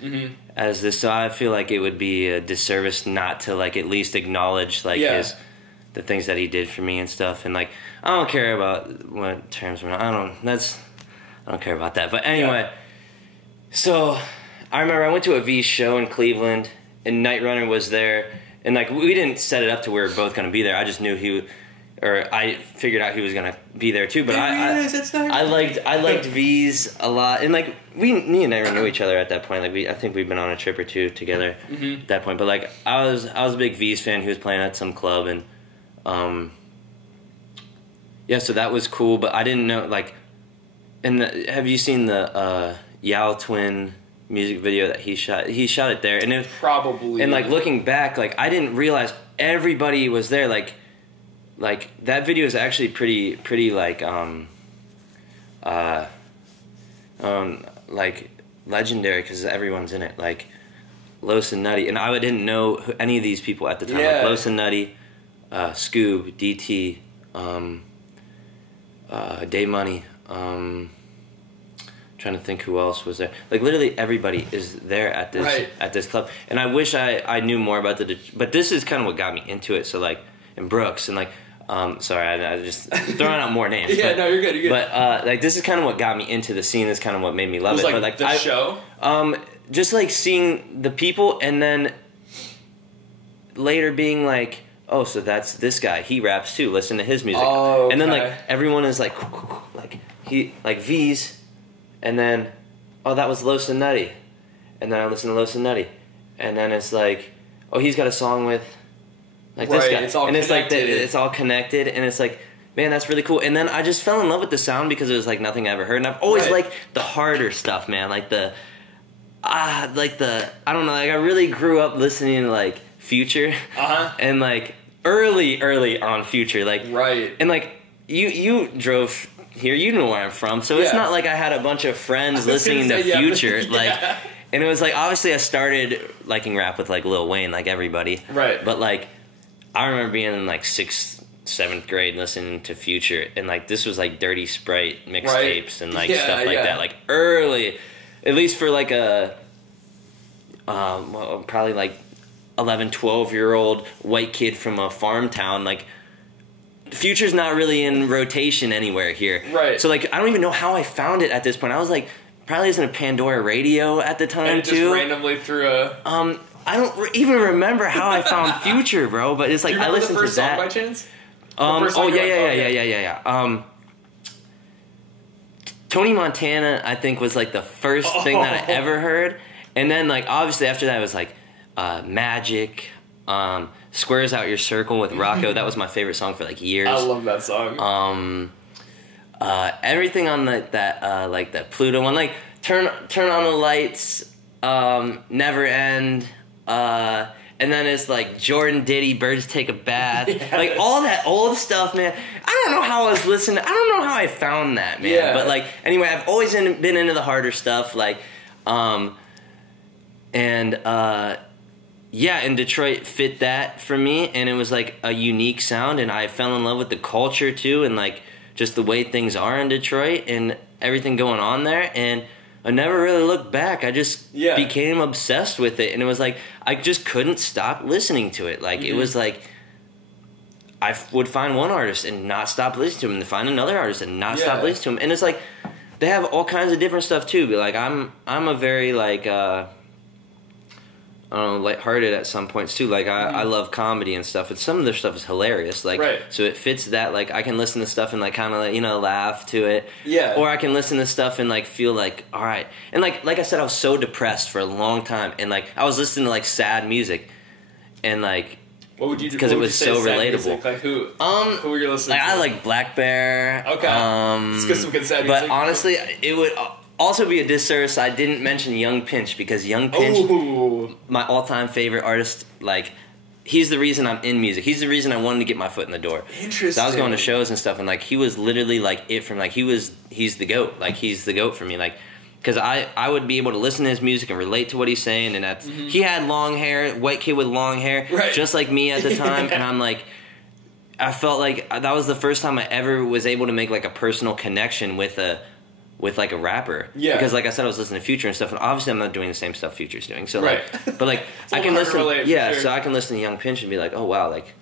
this, so I feel like it would be a disservice not to like at least acknowledge like the things that he did for me and stuff. And like I don't care about what terms we're not, I don't care about that. But anyway, so I remember I went to a V show in Cleveland, and Night Runner was there, and like we didn't set it up to where we were both gonna be there. I just knew I figured out he was gonna be there too. But I liked V's a lot, and like me and Aaron knew each other at that point. Like I think we've been on a trip or two together at that point. But like I was a big V's fan. He was playing at some club, and so that was cool. But I didn't know like. And have you seen the Yao Twin music video that he shot? He shot it there, and it was probably. And like looking back, like I didn't realize everybody was there. Like that video is actually pretty like like legendary, because everyone's in it, like Los and Nutty, and I didn't know any of these people at the time. Like Los and Nutty, Scoob, DT, Day Money, trying to think who else was there. Like literally everybody is there at this club, and I wish I knew more about but this is kind of what got me into it. So like, and Brooks, and like sorry, I just throwing out more names. No, you're good. But like this is kind of what got me into the scene. This is kind of what made me love it. Like but like the show, just like seeing the people, and then later being like, oh, so that's this guy. He raps too. Listen to his music. Oh, okay. And then like everyone is like V's, and then that was Los and Nutty, and then I listen to Los and Nutty, and then it's like, oh, he's got a song with like this guy, it's all and connected. it's like it's all connected, and it's like, man, that's really cool. And then I just fell in love with the sound because it was like nothing I ever heard, and I've always liked the harder stuff, man, like the I don't know, like I really grew up listening to like Future, and like early on Future, like and like you drove here, you know where I'm from, so it's not like I had a bunch of friends listening to Future, like, and it was like obviously I started liking rap with like Lil Wayne, like everybody, but like I remember being in like 6th, 7th grade listening to Future, and like this was like Dirty Sprite mixtapes and like stuff like that, like early, at least for like a probably like 11, 12-year-old white kid from a farm town, like Future's not really in rotation anywhere here. So like I don't even know how I found it at this point. I was like probably listening to Pandora Radio at the time and too. Just randomly through a I don't even remember how I found Future, bro, but it's like I listened the first to that. Song by chance? Yeah. Tony Montana, I think, was like the first thing that I ever heard, and then like obviously after that it was like Magic, Squares Out Your Circle with Rocco. That was my favorite song for like years. I love that song. Everything on like that Pluto one, like Turn on the Lights, Never End, and then it's like Jordan Diddy, Birds Take a Bath, like all that old stuff, man. I don't know how I was listening. I don't know how I found that, man. But like anyway, I've always been into the harder stuff, like, and Detroit fit that for me, and it was like a unique sound, and I fell in love with the culture too, and like just the way things are in Detroit and everything going on there, and I never really looked back. I just became obsessed with it, and it was like I just couldn't stop listening to it. Like it was like I would find one artist and not stop listening to him, and find another artist and not stop listening to him, and it's like they have all kinds of different stuff too. But like I'm a very like lighthearted at some points too. Like I love comedy and stuff, and some of their stuff is hilarious. Like so it fits that. Like I can listen to stuff and like kind of like, laugh to it. Or I can listen to stuff and like feel like all right. And like I said, I was so depressed for a long time, and like I was listening to like sad music, and like what would you do? Because it was so relatable. Music? Like who were you listening to? I like Black Bear. Okay. Let's get some good sad music. But honestly, it would also be a disservice I didn't mention Young Pinch, because Young Pinch, my all-time favorite artist, like, he's the reason I'm in music. He's the reason I wanted to get my foot in the door. Interesting. So I was going to shows and stuff, and like he was literally like it from like he's the GOAT. Like he's the GOAT for me. Like because I would be able to listen to his music and relate to what he's saying, and that's he had long hair, white kid with long hair, just like me at the time, and I'm like. I felt like that was the first time I ever was able to make like a personal connection with like a rapper. Because like I said, I was listening to Future and stuff, and obviously I'm not doing the same stuff Future's doing. So like, but like I can listen. So I can listen to Young Pinch and be like, oh wow, like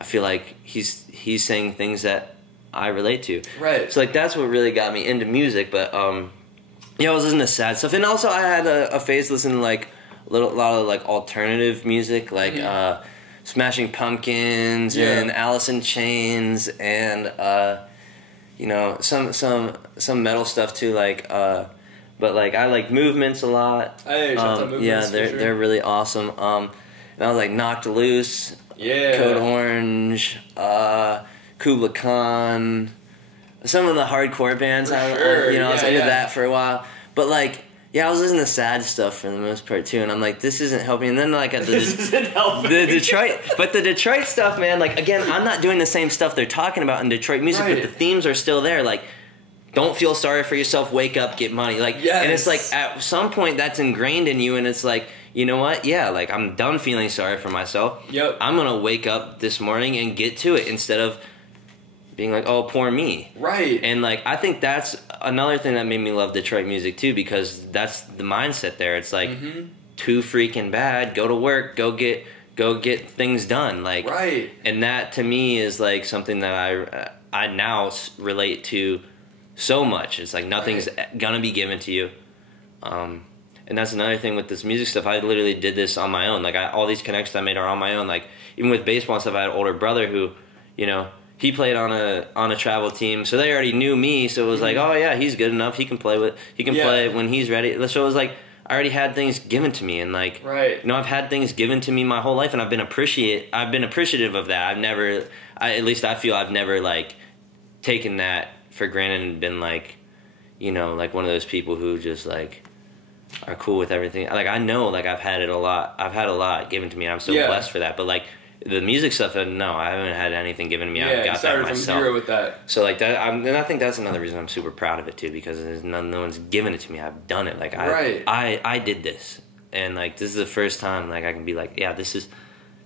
I feel like he's saying things that I relate to. So like that's what really got me into music. But I was listening to sad stuff, and also I had a phase listening to like a lot of like alternative music, like Smashing Pumpkins and Alice in Chains, and some metal stuff too, like but like I like Movements a lot. Hey, Movements, they're really awesome. And I was like Knocked Loose, Code Orange, Kubla Khan, some of the hardcore bands. I was into that for a while, but like. Yeah, I was listening to sad stuff for the most part too, and I'm like, this isn't helping. And then like this isn't helping. The Detroit stuff, man. Like again, I'm not doing the same stuff they're talking about in Detroit music, but the themes are still there. Like, don't feel sorry for yourself. Wake up, get money. Like, and it's like at some point that's ingrained in you, and it's like, you know what? Yeah, like I'm done feeling sorry for myself. I'm gonna wake up this morning and get to it instead of being like, oh, poor me. And like I think that's another thing that made me love Detroit music too, because that's the mindset there. It's like too freaking bad, go to work, go get things done. Like and that to me is like something that I now relate to so much. It's like nothing's gonna be given to you. And that's another thing with this music stuff. I literally did this on my own. Like, all these connections I made are on my own. Like, even with baseball and stuff, I had an older brother who, you know, he played on a travel team, so they already knew me. So it was like, oh yeah, he's good enough. He can play play when he's ready. So it was like I already had things given to me, and like, you know, I've had things given to me my whole life, and I've been appreciative of that. At least I feel I've never like taken that for granted and been like, you know, like one of those people who just like are cool with everything. Like, I know, like, I've had a lot given to me. I'm so blessed for that. But like, the music stuff, no, I haven't had anything given to me. I've got that myself. From zero with that. So like that, and I think that's another reason I'm super proud of it too, because no one's given it to me. I've done it. Like, I did this, and like, this is the first time like I can be like, yeah, this is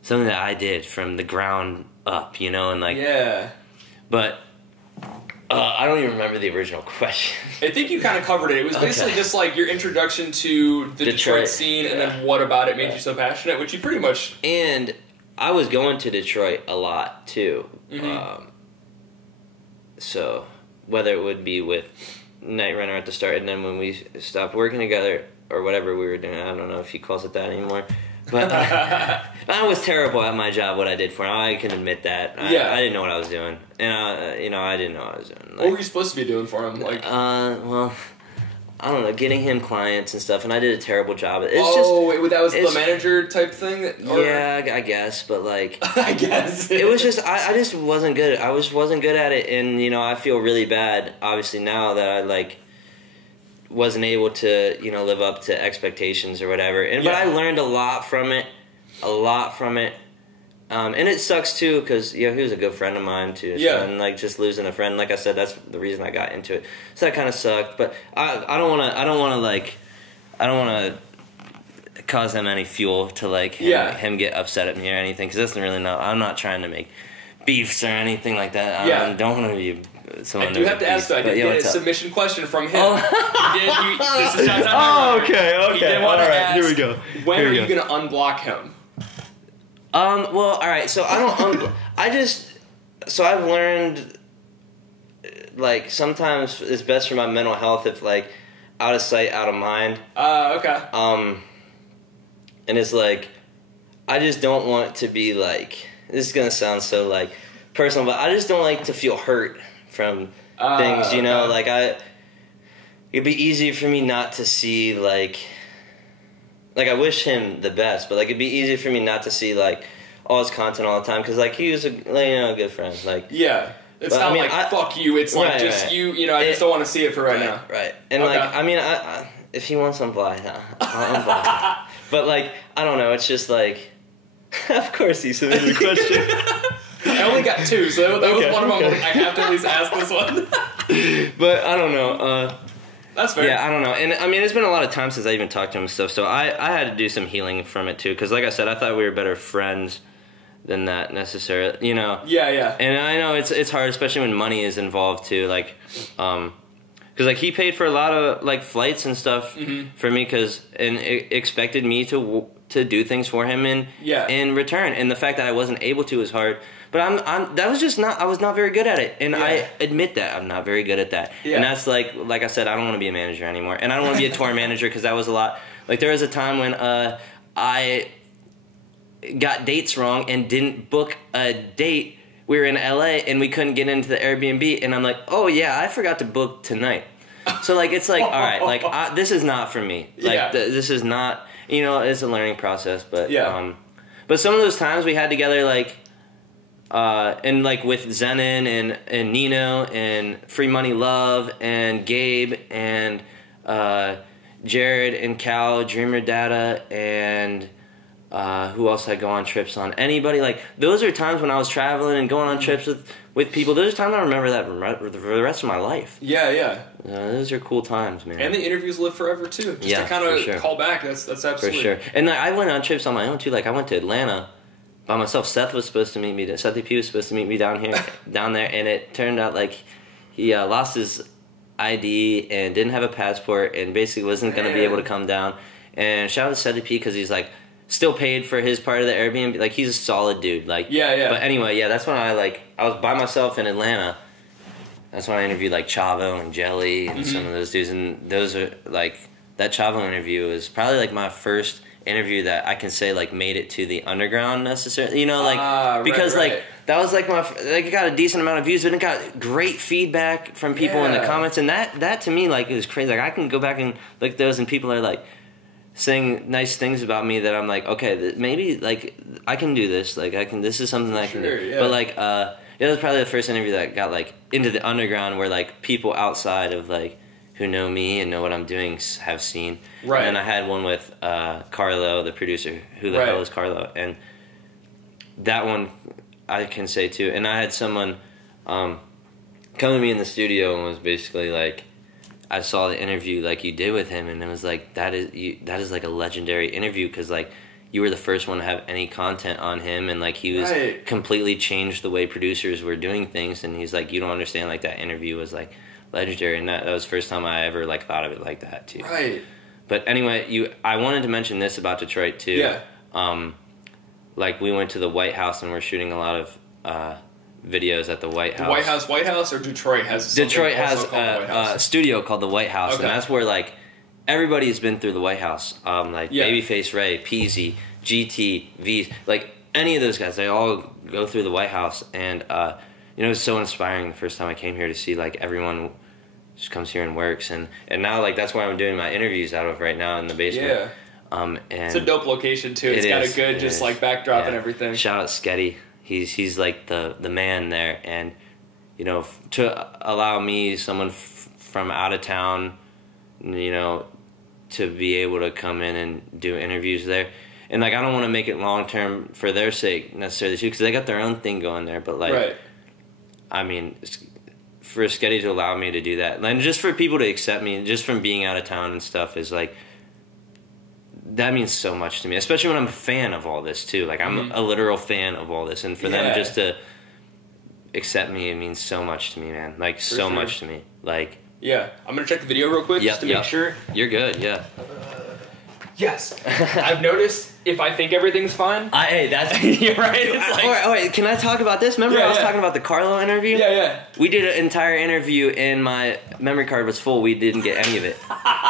something that I did from the ground up, you know, and like, but. I don't even remember the original question. I think you kind of covered it. It was basically just like your introduction to the Detroit scene, and then what about it made you so passionate, which you pretty much... And I was going to Detroit a lot, too. So, whether it would be with Night Runner at the start, and then when we stopped working together, or whatever we were doing, I don't know if he calls it that anymore. But I was terrible at my job, what I did for him. I can admit that. I didn't know what I was doing. And, you know, I didn't know what I was doing. Like, what were you supposed to be doing for him? Like, well, I don't know, getting him clients and stuff, and I did a terrible job. It's that was the manager type thing? Yeah, I guess, but like... I guess. It was just, I just wasn't good. Wasn't good at it, and, you know, I feel really bad, obviously, now that I, like... wasn't able to, you know, live up to expectations or whatever. But I learned a lot from it. And it sucks too, because, you know, he was a good friend of mine too. So, and like, just losing a friend, like I said, that's the reason I got into it. So that kind of sucked. But I don't want to cause him any fuel to like him get upset at me or anything, because that's really not. I'm not trying to make beefs or anything like that. I don't want to be. I do have to ask though. I did get a submission question from him. Oh, this is okay. He did want to ask, here we go. When are you going to unblock him? Well, all right. So I don't. I've learned, like, sometimes it's best for my mental health if, like, out of sight, out of mind. Okay. And it's like, I just don't want to be like. This is gonna sound so like personal, but I just don't like to feel hurt from things, you know, like it'd be easy for me not to see, like I wish him the best, but, like, it'd be easy for me not to see, like, all his content all the time, because, like, he was a, like, you know, a good friend, like, it's not like, fuck you, it's like, just you know, I just don't want to see it for right now. And, like, I mean, I if he wants to unblock, I'll unblock him. But, like, I don't know, it's just, like, of course he submitted the question. I only got two, so that was one of them. I have to at least ask this one. But I don't know. That's fair. Yeah, I don't know. And I mean, it's been a lot of time since I even talked to him and stuff, so I had to do some healing from it too. Because, like I said, I thought we were better friends than that necessarily. You know. Yeah. And I know it's hard, especially when money is involved too. Like, because, like, he paid for a lot of, like, flights and stuff for me, and expected me to do things for him in return. And the fact that I wasn't able to was hard. But I was not very good at it. And I admit that I'm not very good at that. And that's like I said, I don't want to be a manager anymore. And I don't want to be a tour manager, because that was a lot. Like, there was a time when I got dates wrong and didn't book a date. We were in LA and we couldn't get into the Airbnb, and I'm like, oh yeah, I forgot to book tonight. So, like, it's like, all right, like, this is not for me. Like, this is not, you know, it's a learning process. But but some of those times we had together, like, and, like, with Zenon and Nino and Free Money Love and Gabe and Jared and Cal, Dreamer Data, and who else I go on trips on? Anybody, like, those are times when I was traveling and going on trips with people. Those are times I remember that for the rest of my life. Yeah. Those are cool times, man. And the interviews live forever too. Just to kind of call back, that's absolutely. For sure. And, like, I went on trips on my own too. Like, I went to Atlanta by myself. Seth was supposed to meet me. Seth EP was supposed to meet me down there, and it turned out, like, he lost his ID and didn't have a passport and basically wasn't going to be able to come down. And shout out to Seth EP, because he's, like, still paid for his part of the Airbnb. Like, he's a solid dude. Like, But anyway, that's when I was by myself in Atlanta. That's when I interviewed, like, Chavo and Jelly and some of those dudes, and those are, like, that Chavo interview was probably like my first interview that I can say like made it to the underground necessarily, you know, like because like that was like it got a decent amount of views, but it got great feedback from people in the comments, and that to me like is crazy. Like I can go back and look at those, and people are like saying nice things about me that I'm like, okay, maybe like I can do this, like I can. This is something that I can do. Yeah. But like it was probably the first interview that got like into the underground, where like people outside of like who know me and know what I'm doing have seen. Right. And I had one with Carlo, the producer. Who the hell is Carlo? And that one I can say too. And I had someone come to me in the studio and was basically like, I saw the interview like you did with him, and it was like, that is like a legendary interview, because like you were the first one to have any content on him, and like he was completely changed the way producers were doing things, and he's like, you don't understand, like that interview was like legendary, and that was the first time I ever like thought of it like that too. Right. But anyway, I wanted to mention this about Detroit too. Yeah. Like we went to the White House and we're shooting a lot of videos at the White House. The White House, or Detroit has a studio called the White House, and that's where like everybody's been through the White House. Like Babyface Ray, Peasy, GT, V, like any of those guys, they all go through the White House, and you know, it was so inspiring the first time I came here to see like everyone just comes here and works, and now like that's where I'm doing my interviews out of right now in the basement. Yeah. And it's a dope location too. It's got a good just like backdrop and everything. Shout out Sketty. He's like the man there, and you know, to allow me, someone from out of town, you know, to be able to come in and do interviews there. And like I don't want to make it long term for their sake necessarily too, because they got their own thing going there, but like I mean, for Sketty to allow me to do that, and just for people to accept me, just from being out of town and stuff, is like, that means so much to me, especially when I'm a fan of all this too. Like I'm a literal fan of all this, and for them just to accept me, it means so much to me, man. Like so much to me. Like I'm gonna check the video real quick just to make sure. You're good. Yes. I've noticed if I think everything's fine. Hey, that's you're right. It's like, wait, can I talk about this? Remember I was talking about the Carlo interview? Yeah. We did an entire interview, and my memory card was full. We didn't get any of it.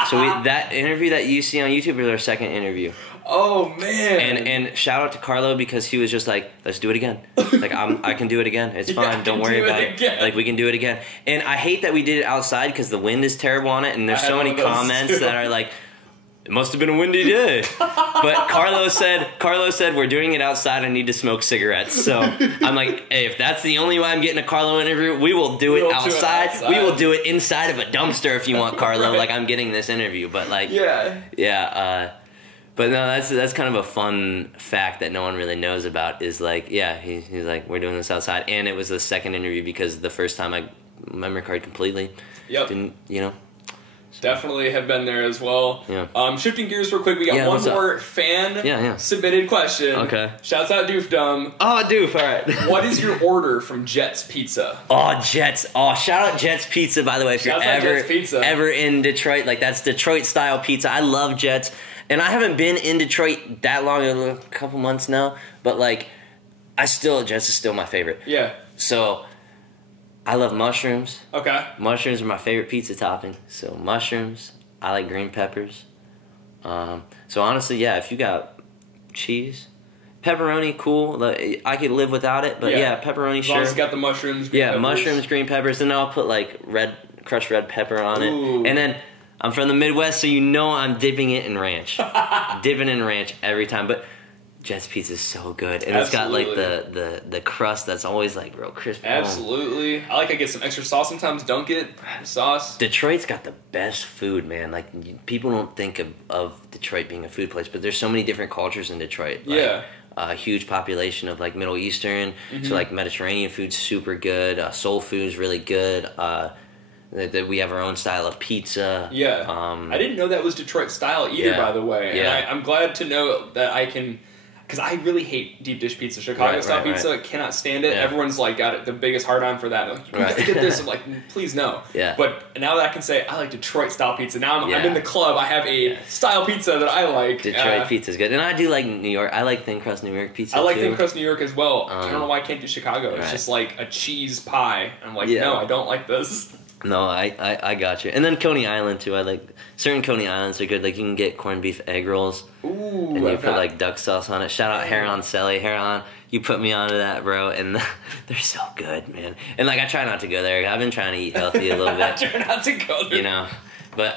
So that interview that you see on YouTube was our second interview. Oh man! And shout out to Carlo, because he was just like, let's do it again. Like I can do it again. It's fine. Don't worry about it. Like we can do it again. And I hate that we did it outside because the wind is terrible on it, and there's so many comments that are like, it must have been a windy day. But Carlo said we're doing it outside. I need to smoke cigarettes. So I'm like, hey, if that's the only way I'm getting a Carlo interview, we will do it outside. We will do it inside of a dumpster if you want, Carlo. Like I'm getting this interview, but like but no, that's kind of a fun fact that no one really knows about. Is like he's like, we're doing this outside, and it was the second interview because the first time I memory card completely didn't, you know. Definitely have been there as well. Yeah. Shifting gears real quick, we got one more fan submitted question. Okay. Shouts out Dooftone. Oh, Doof, all right. What is your order from Jetz Pizza? Oh, Jetz. Oh, shout out Jetz Pizza, by the way, if you're ever in Detroit. Like, that's Detroit-style pizza. I love Jetz. And I haven't been in Detroit that long, a couple months now, but, like, Jetz is still my favorite. Yeah. So I love mushrooms. Okay. Mushrooms are my favorite pizza topping. So mushrooms. I like green peppers. So honestly, if you got cheese, pepperoni, cool. I could live without it, but pepperoni, sure. As long as you got the mushrooms, green peppers. Mushrooms, green peppers, and then I'll put like crushed red pepper on it. And then I'm from the Midwest, so you know I'm dipping it in ranch. Dipping in ranch every time. But Jetz Pizza is so good, and it's got like the crust that's always like real crispy. Absolutely, I like to get some extra sauce sometimes. Don't get sauce. Detroit's got the best food, man. Like people don't think of Detroit being a food place, but there's so many different cultures in Detroit. Like, a huge population of like Middle Eastern, so like Mediterranean food's super good. Soul food's really good. That we have our own style of pizza. Yeah, I didn't know that was Detroit style either. By the way, and I'm glad to know that I can. Because I really hate deep dish pizza. Chicago-style pizza, I cannot stand it. Yeah. Everyone's like got the biggest hard-on for that. Like, you gotta get this. I'm like, please no. Yeah. But now that I can say I like Detroit-style pizza, now I'm in the club. I have a style pizza that I like. Detroit pizza's good. And I do like New York. I like thin crust New York pizza, I like thin crust New York as well. I don't know why I can't do Chicago. It's just like a cheese pie. I'm like, no, I don't like this. No, I got you. And then Coney Island too. I like certain Coney Islands are good. Like you can get corned beef egg rolls. Ooh, and you put like duck sauce on it. Shout out Heron Selly. Heron, you put me onto that, bro. And they're so good, man. And like I try not to go there. I've been trying to eat healthy a little bit. I try not to go there. You know, but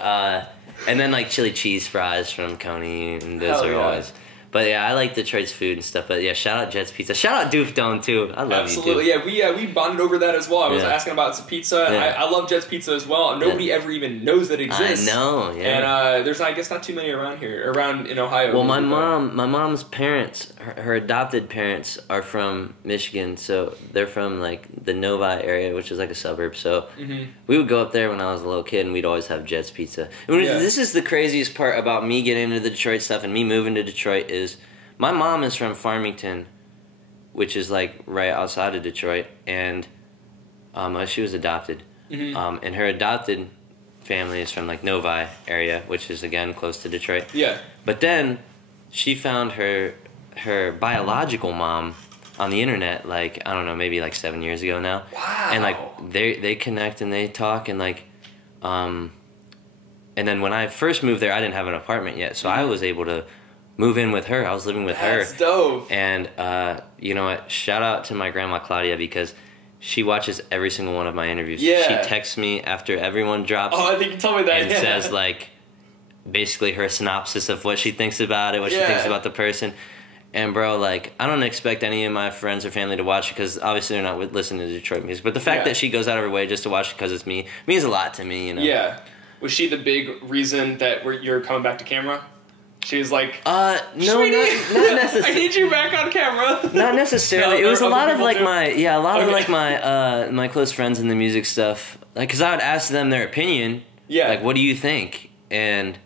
and then like chili cheese fries from Coney, and those are always. But yeah, I like Detroit's food and stuff. But yeah, shout out Jetz Pizza. Shout out Dooftone too. I love Absolutely. you, dude. Yeah, we bonded over that as well. I was asking about some pizza. Yeah. I love Jetz Pizza as well. Nobody ever even knows that exists. I know. Yeah. And there's I guess not too many around here, around in Ohio. Well, my mom's parents, her adopted parents are from Michigan, so they're from like the Novi area, which is like a suburb. So we would go up there when I was a little kid, and we'd always have Jetz Pizza. This is the craziest part about me getting into the Detroit stuff and me moving to Detroit is. My mom is from Farmington, which is like right outside of Detroit, and she was adopted. And her adopted family is from like Novi area, which is again close to Detroit. Yeah. But then she found her biological mom on the internet, like I don't know, maybe like 7 years ago now. Wow. And like they connect and they talk and like, and then when I first moved there, I didn't have an apartment yet, so I was able to move in with her. I was living with her. That's dope. And you know what? Shout out to my grandma Claudia because she watches every single one of my interviews. Yeah. She texts me after everyone drops. Oh, I think you told me that. And says like basically her synopsis of what she thinks about it, what she thinks about the person. And bro, like I don't expect any of my friends or family to watch it because obviously they're not listening to Detroit music. But the fact that she goes out of her way just to watch it because it's me means a lot to me. You know? Yeah. Was she the big reason that you're coming back to camera? She was like, no, not necessarily. I need you back on camera. Not necessarily. It was a lot of like Okay. my close friends in the music stuff. Like, cause I would ask them their opinion. Yeah. Like, what do you think? And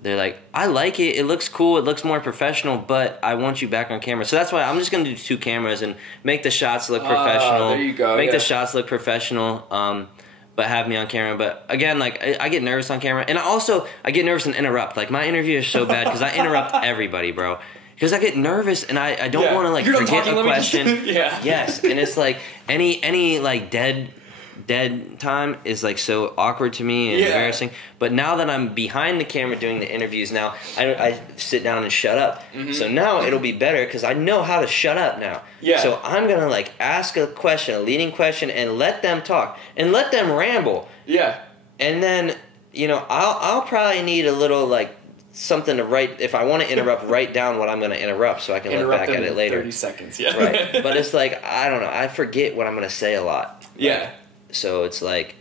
they're like, I like it. It looks cool. It looks more professional. But I want you back on camera. So that's why I'm just gonna do 2 cameras and make the shots look professional. There you go. Make the shots look professional. But have me on camera. But again, like I get nervous on camera, and I get nervous and interrupt. Like my interview is so bad because I interrupt everybody, bro. Because I get nervous and I don't want to like forget a question. Yes, and it's like any like dead time is like so awkward to me and embarrassing. But now that I'm behind the camera doing the interviews, now I sit down and shut up. So now it'll be better because I know how to shut up now. Yeah. So I'm gonna like ask a question, a leading question, and let them talk and let them ramble. Yeah. And then I'll probably need a little like something to write if I want to interrupt. Write down what I'm going to interrupt so I can look back at it later. 30 seconds. Yeah. Right. But it's like I don't know. I forget what I'm going to say a lot. Yeah. So it's like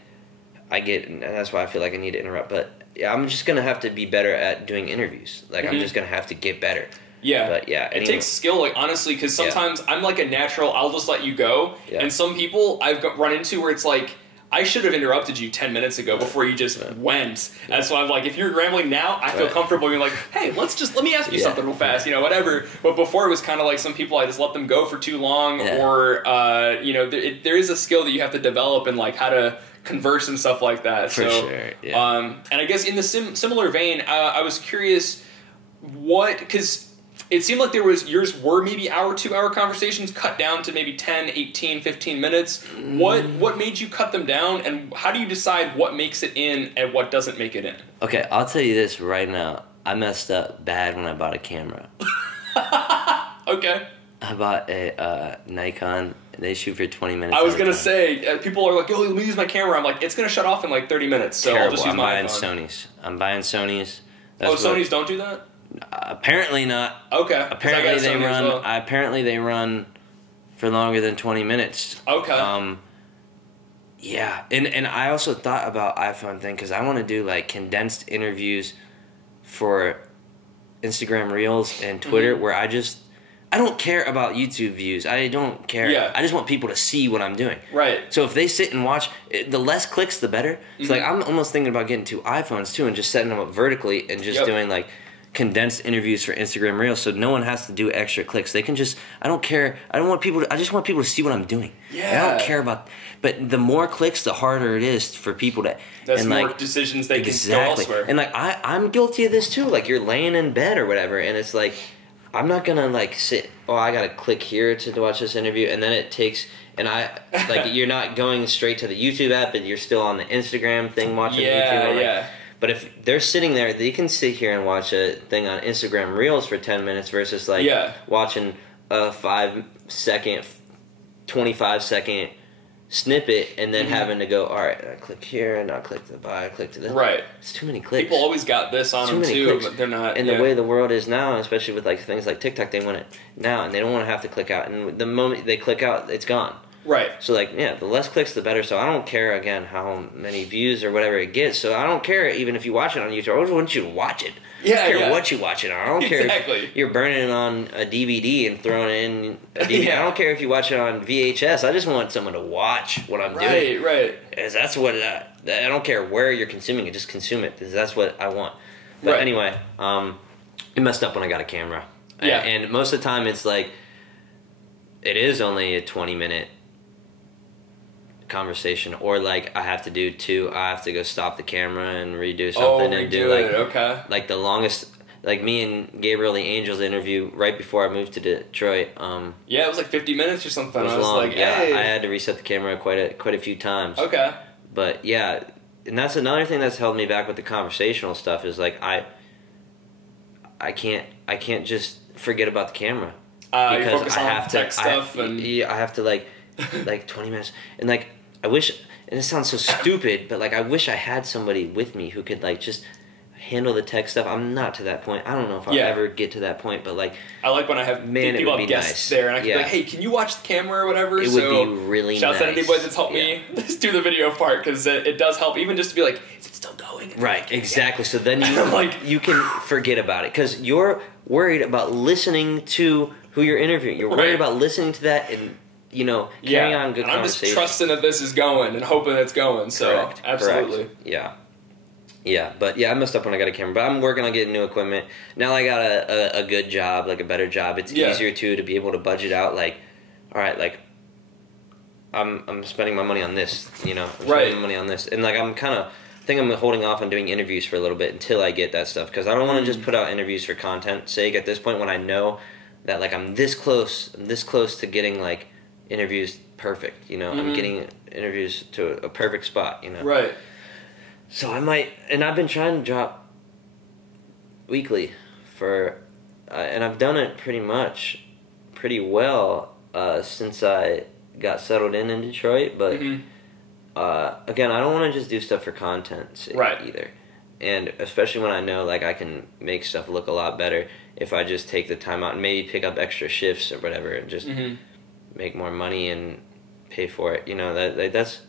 and that's why I feel like I need to interrupt. But yeah, I'm just going to have to be better at doing interviews. Like I'm just going to have to get better. Yeah. But yeah. It takes skill, like honestly, because sometimes I'm like a natural, I'll just let you go. Yeah. And some people I've run into where it's like, I should have interrupted you 10 minutes ago before you just went. And so I'm like, if you're rambling now, I feel comfortable being like, hey, let me ask you something real fast, whatever. But before it was kind of like some people, I just let them go for too long or, there is a skill that you have to develop in like how to converse and stuff like that. For sure, yeah. And I guess in the similar vein, I was curious because it seemed like yours were maybe 2-hour conversations cut down to maybe 10, 18, 15 minutes. What made you cut them down, and how do you decide what makes it in and what doesn't make it in? Okay, I'll tell you this right now. I messed up bad when I bought a camera. Okay. I bought a Nikon. They shoot for 20 minutes. I was going to say, people are like, yo, let me use my camera. I'm like, it's going to shut off in like 30 minutes, so Terrible. I'll just use my iPhone. I'm buying Sonys. Sonys don't do that? Apparently not. Okay. Apparently they run for longer than 20 minutes. Okay. Yeah, and I also thought about iPhone thing because I want to do like condensed interviews for Instagram Reels and Twitter where I don't care about YouTube views. I don't care. Yeah. I just want people to see what I'm doing. Right. So if they sit and watch, the less clicks, the better. So like I'm almost thinking about getting 2 iPhones too and just setting them up vertically and just doing like condensed interviews for Instagram Reels so no one has to do extra clicks. They can just, I don't care. I just want people to see what I'm doing. Yeah. I don't care about, but the more clicks, the harder it is for people to. That's more decisions they can go elsewhere. And like, I'm guilty of this too. Like you're laying in bed or whatever and it's like, I'm not gonna like sit, I gotta click here to watch this interview and then it takes And like, you're not going straight to the YouTube app, and you're still on the Instagram thing watching YouTube. Yeah. But if they're sitting there, they can sit here and watch a thing on Instagram Reels for 10 minutes versus like watching a 5-second, 25-second snippet and then having to go, all right, I click here and I click the buy, I click to this. Right. It's too many clicks. People always got this on them too, but they're not. And the way the world is now, especially with like things like TikTok, they want it now and they don't want to have to click out. And the moment they click out, it's gone. Right. So like, the less clicks, the better. So I don't care, again, how many views or whatever it gets. So I don't care even if you watch it on YouTube. I always want you to watch it. Yeah, I don't care what you watch it on. I don't care if you're burning it on a DVD and throwing it in a DVD. I don't care if you watch it on VHS. I just want someone to watch what I'm doing. Right. Because that's what I don't care where you're consuming it. Just consume it. Because that's what I want. But anyway, it messed up when I got a camera. Yeah. And most of the time it's like, it is only a 20-minute conversation, or like I have to go stop the camera and redo something and do like like the longest, like me and Gabriel the Angel's interview right before I moved to Detroit. It was like 50 minutes or something. It was long. Like, hey. I had to reset the camera quite a few times. Okay. But yeah, and that's another thing that's held me back with the conversational stuff is like I can't just forget about the camera because I have to stuff and I have to like 20 minutes and like. I wish, and it sounds so stupid, but like I wish I had somebody with me who could like just handle the tech stuff. I'm not to that point. I don't know if I'll ever get to that point, but like I like when I have people have guests there, and I can be like, "Hey, can you watch the camera or whatever?" It would be really nice. Shouts out to anybody that's helped me just do the video part because it does help, even just to be like, "Is it still going?" Right, exactly. So then you can forget about it because you're worried about listening to who you're interviewing. You're worried about listening to that and. Carrying on good conversation. I'm just trusting that this is going and hoping it's going. So, absolutely. Correct. Yeah. But I messed up when I got a camera. But I'm working on getting new equipment. Now I got a good job, like a better job. It's easier, too, to be able to budget out, like, all right, like, I'm spending my money on this, spending my money on this. And, like, I think I'm holding off on doing interviews for a little bit until I get that stuff. Because I don't want to just put out interviews for content's sake at this point when I know that, like, I'm this close to getting, like, interviews perfect, I'm getting interviews to a perfect spot, Right. So I might, and I've been trying to drop weekly and I've done it pretty well since I got settled in Detroit, but again, I don't want to just do stuff for content's sake either. And especially when I know like I can make stuff look a lot better if I just take the time out and maybe pick up extra shifts or whatever and just make more money and pay for it. That's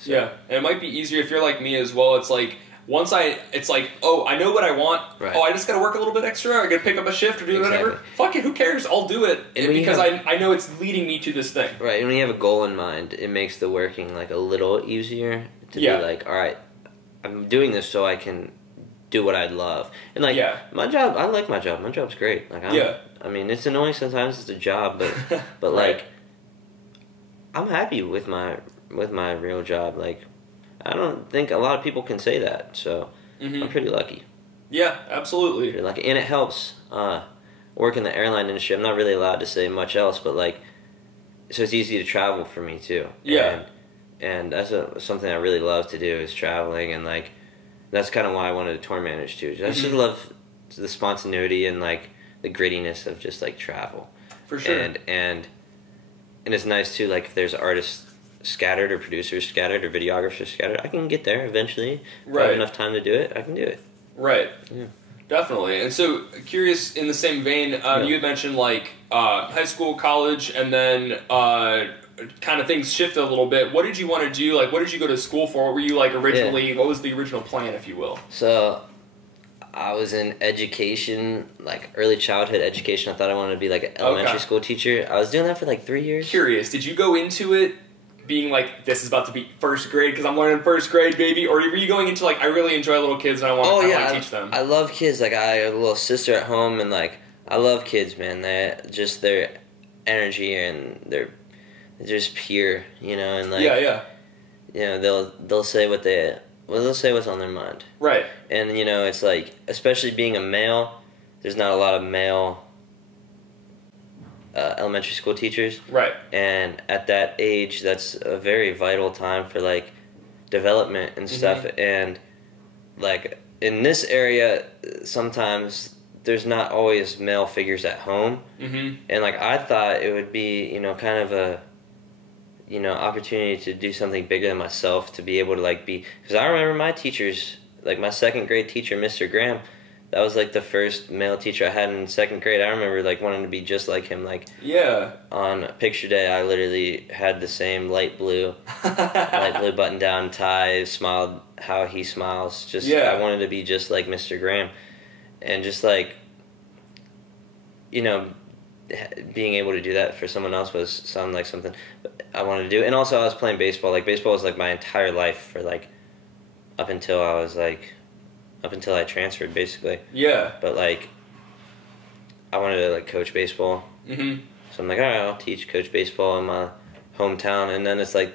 So. Yeah, and it might be easier if you're like me as well. It's like it's like, oh, I know what I want. Right. Oh, I just got to work a little bit extra. I got to pick up a shift or do whatever. Fuck it, who cares? I'll do it because I know it's leading me to this thing. Right, and when you have a goal in mind, it makes the working like a little easier to be like, all right, I'm doing this so I can do what I love. And like my job, I like my job. My job's great. Like I mean, it's annoying sometimes. It's a job, but like I'm happy with my real job. Like I don't think a lot of people can say that. So I'm pretty lucky. Yeah, absolutely. Pretty lucky, and it helps work in the airline industry. I'm not really allowed to say much else, but like, so it's easy to travel for me too. Yeah, and that's something I really love to do is traveling, and like that's kind of why I wanted to tour manage too. I just love the spontaneity and like the grittiness of just like travel. For sure. And it's nice too, like if there's artists scattered or producers scattered or videographers scattered, I can get there eventually. If I have enough time to do it, I can do it. Right. Yeah. Definitely. And so, curious in the same vein, you had mentioned like high school, college, and then kind of things shifted a little bit. What did you want to do? Like, what did you go to school for? What were you like originally? What was the original plan, if you will? So I was in education, like early childhood education. I thought I wanted to be like an elementary school teacher. I was doing that for like 3 years. Curious, did you go into it being like, this is about to be first grade because I'm learning first grade, baby? Or were you going into like, I really enjoy little kids and I want to teach them? I love kids. Like I have a little sister at home and like, I love kids, man. They just their energy and they're just pure, and like they'll say they'll say what's on their mind. Right. And it's like, especially being a male, there's not a lot of male elementary school teachers. Right. And at that age, that's a very vital time for like development and stuff. And like in this area, sometimes there's not always male figures at home. And like I thought it would be, you know, kind of a, you know, opportunity to do something bigger than myself, to be able to like be, because I remember my teachers, like my second grade teacher, Mr. Graham, that was like the first male teacher I had in second grade. I remember like wanting to be just like him. Like on picture day, I literally had the same light blue button down tie, smiled how he smiles. Just I wanted to be just like Mr. Graham, and just like, you know, being able to do that for someone else was sounded like something I wanted to do. And also I was playing baseball. Like baseball was like my entire life for like up until I transferred, basically. Yeah. But like I wanted to like coach baseball. So I'm like, all right, I'll coach baseball in my hometown. And then it's like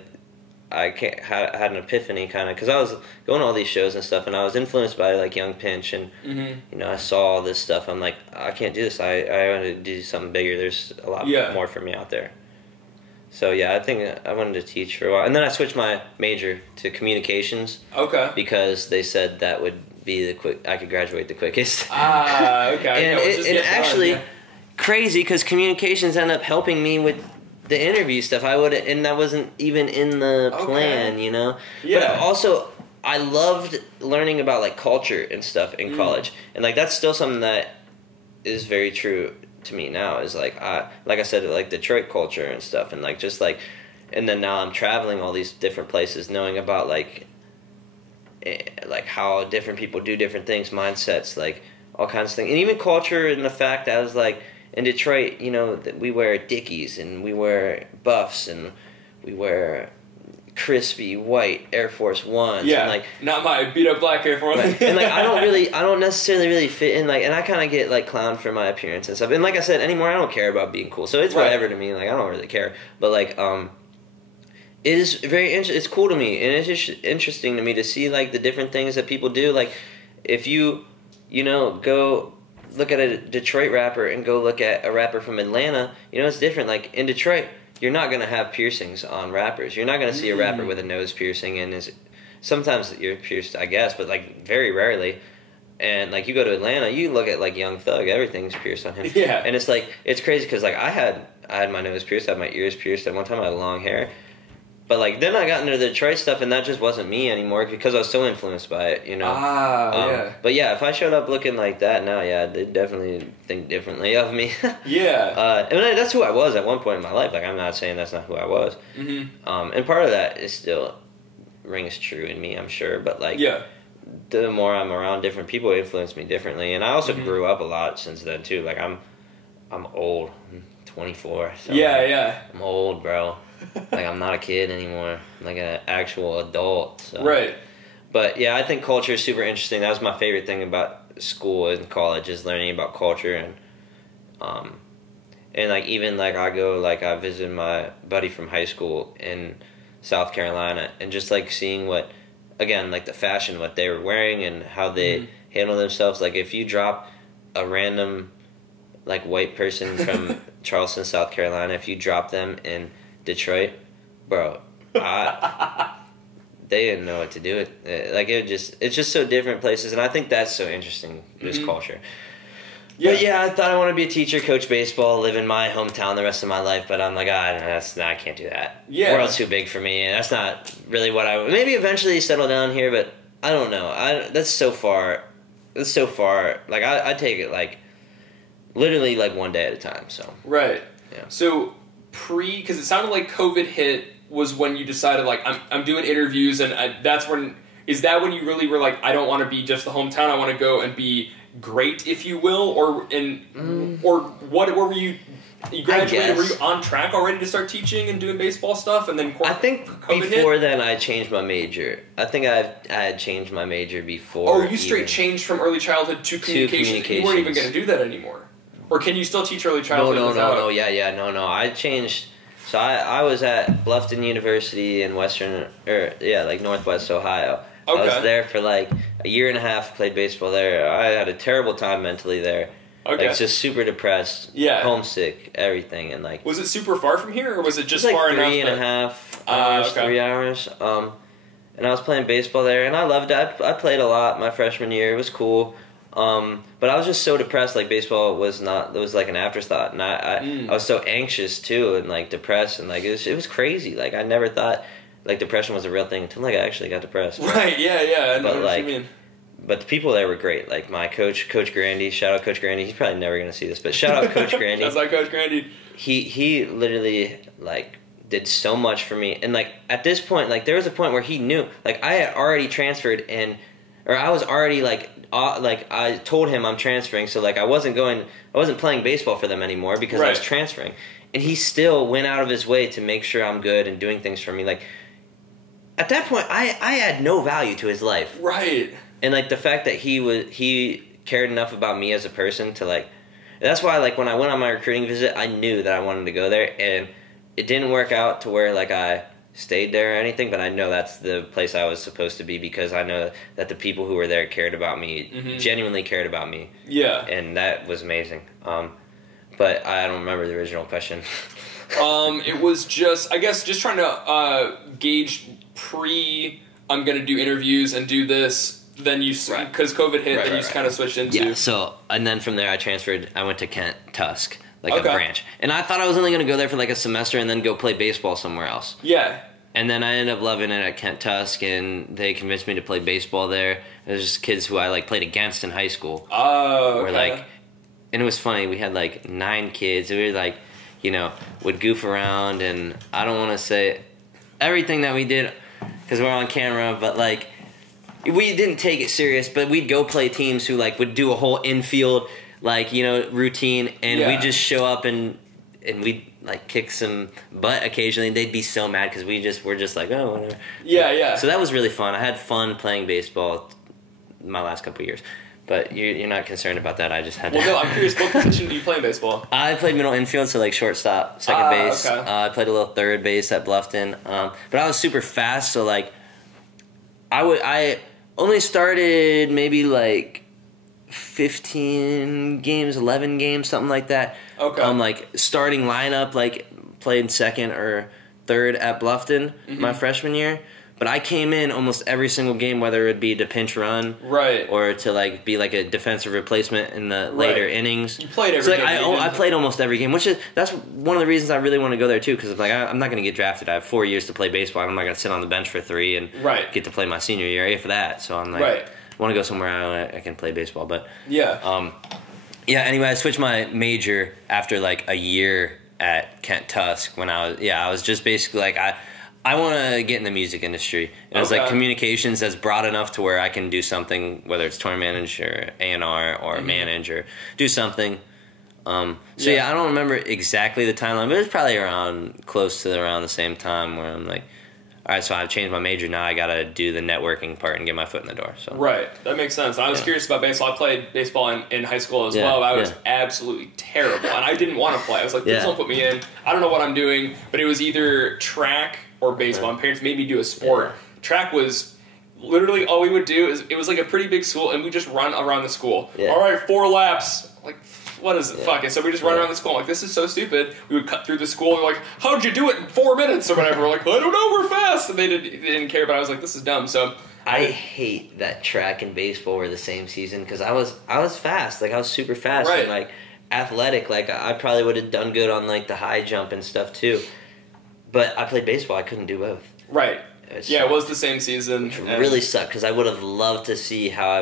I had an epiphany kind of, because I was going to all these shows and stuff, and I was influenced by like Young Pinch, and you know, I saw all this stuff. I'm like, I can't do this. I want to do something bigger. There's a lot more for me out there. So yeah, I think I wanted to teach for a while, and then I switched my major to communications. Okay. Because they said that would be I could graduate the quickest. Okay. And actually, crazy, because communications ended up helping me with the interview stuff. And that wasn't even in the plan, you know? Yeah. But also, I loved learning about, like, culture and stuff in college. And, like, that's still something that is very true to me now, is, like I said, like, Detroit culture and stuff. And, like, just, like, and then now I'm traveling all these different places, knowing about, like how different people do different things, mindsets, like, all kinds of things. And even culture, and the fact that I was, like, in Detroit, you know, we wear Dickies, and we wear Buffs, and we wear crispy white Air Force Ones. Yeah, and like, not my beat up black Air Force. Right. And like I don't necessarily really fit in, like, and I kind of get like clowned for my appearance and stuff. And like I said, anymore I don't care about being cool, so it's whatever to me. Like I don't really care. But like it is it's cool to me, and it's just interesting to me to see like the different things that people do. Like if you know, go look at a Detroit rapper and go look at a rapper from Atlanta, you know, it's different. Like in Detroit, you're not going to have piercings on rappers. You're not going to see a rapper with a nose piercing, and sometimes you're pierced, I guess, but like very rarely. And like you go to Atlanta, you look at like Young Thug, everything's pierced on him. Yeah. And it's like, it's crazy because like I had my nose pierced, I had my ears pierced. At one time I had long hair. But like then I got into the Detroit stuff, and that just wasn't me anymore because I was so influenced by it, you know. Yeah. But yeah, if I showed up looking like that now, yeah, they'd definitely think differently of me. Yeah. And that's who I was at one point in my life. Like I'm not saying that's not who I was. And part of that is still rings true in me, I'm sure. But like, the more I'm around different people, it influence me differently. And I also grew up a lot since then too. Like I'm old. I'm 24. So I'm old, bro. Like I'm not a kid anymore. I'm like an actual adult. So. Right. But yeah, I think culture is super interesting. That was my favorite thing about school and college, is learning about culture, and like even like I visited my buddy from high school in South Carolina, and just like seeing what, again, like the fashion, what they were wearing and how they handle themselves. Like if you drop a random like white person from Charleston, South Carolina, if you drop them in Detroit, bro, they didn't know what to do with it. Like it's just so different places, and I think that's so interesting, this culture. But yeah, I thought I want to be a teacher, coach baseball, live in my hometown the rest of my life, but I'm like, I can't do that. Yeah, world's too big for me, and that's not really what maybe eventually settle down here, but I don't know. That's so far. Like I take it like literally like one day at a time. So right. Yeah. So because it sounded like COVID hit was when you decided like I'm doing interviews, and that's when, is that when you really were like, I don't want to be just the hometown, I want to go and be great, if you will, or what were you graduated, were you on track already to start teaching and doing baseball stuff, and then I think COVID before hit? Then I changed my major. I think I had changed my major before. Oh, you straight changed from early childhood to communications. You weren't even going to do that anymore. Or can you still teach early childhood? No. Yeah. I changed. So I was at Bluffton University in Northwest Ohio. Okay. I was there for like a year and a half, played baseball there. I had a terrible time mentally there. Okay. Like, just super depressed. Yeah. Homesick, everything, and like. Was it super far from here, or was it just like far enough? 3.5 hours, okay. 3 hours. And I was playing baseball there, and I loved it. I played a lot my freshman year. It was cool. But I was just so depressed. Like, baseball was not. It was like an afterthought, and I was so anxious too, and like depressed, and like it was crazy. Like, I never thought like depression was a real thing until like I actually got depressed. Right? Yeah. I know but what like, you mean. but the people there were great. Like my coach, Coach Grandy. Shout out Coach Grandy. He's probably never gonna see this, but shout out Coach Grandy. That's like Coach Grandy. He literally like did so much for me, and like at this point, like there was a point where he knew, like I had already transferred, or I was already like I told him I'm transferring, so like I wasn't playing baseball for them anymore because I was transferring, and he still went out of his way to make sure I'm good and doing things for me. Like at that point, I had no value to his life, right? And like the fact that he cared enough about me as a person to like, that's why like when I went on my recruiting visit, I knew that I wanted to go there, and it didn't work out to where like I stayed there or anything, but I know that's the place I was supposed to be because I know that the people who were there cared about me, genuinely cared about me. Yeah. And that was amazing. But I don't remember the original question. It was just, I guess, just trying to gauge I'm going to do interviews and do this, then you, because COVID hit, then you kind of switched into. Yeah, so, and then from there I transferred, I went to Kent Tusk. Like a branch. And I thought I was only going to go there for like a semester and then go play baseball somewhere else. Yeah. And then I ended up loving it at Kent Tusk, and they convinced me to play baseball there. There's just kids who I like played against in high school. Oh, okay. Like, and it was funny. We had like 9 kids. We were like, you know, would goof around, and I don't want to say everything that we did because we're on camera, but like we didn't take it serious. But we'd go play teams who like would do a whole infield, like, you know, routine, and we just show up and we'd like kick some butt occasionally. They'd be so mad because we're just like, oh, whatever. Yeah. So that was really fun. I had fun playing baseball my last couple of years, but you're not concerned about that. I just had. Well, no, I'm curious. What position do you play in baseball? I played middle infield, so like shortstop, second base. Okay. I played a little third base at Bluffton, but I was super fast. So like, I only started maybe like 15 games, 11 games, something like that. Okay. Like starting lineup, like played second or third at Bluffton my freshman year. But I came in almost every single game, whether it be to pinch run, or to like be like a defensive replacement in the later innings. You played every game. I played almost every game, that's one of the reasons I really want to go there too. Because like I'm not going to get drafted. I have 4 years to play baseball. I'm not going to sit on the bench for 3 and get to play my senior year for that. So I'm like. I want to go somewhere I can play baseball, but anyway, I switched my major after like a year at Kent Tusk when I was just basically like I want to get in the music industry. And it was like communications that's broad enough to where I can do something, whether it's tour manage or A&R or manage or do something. I don't remember exactly the timeline, but it was probably close to around the same time where I'm like, all right, so I've changed my major. Now I got to do the networking part and get my foot in the door. So that makes sense. I was curious about baseball. I played baseball in high school as well. But I was absolutely terrible, and I didn't want to play. I was like, please don't put me in. I don't know what I'm doing. But it was either track or baseball. My parents made me do a sport. Track was literally all we would do. It was like a pretty big school, and we just run around the school. All right, 4 laps. Like, what is it? Fuck it. So we just run around the school. I'm like, this is so stupid. We would cut through the school. They're like, how'd you do it in 4 minutes or whatever? We're like, I don't know. We're fast. And they didn't care, but I was like, this is dumb. So I hate that track and baseball were the same season because I was fast. Like I was super fast and like athletic. Like I probably would have done good on like the high jump and stuff too. But I played baseball. I couldn't do both. Right. It was the same season. It really sucked because I would have loved to see how I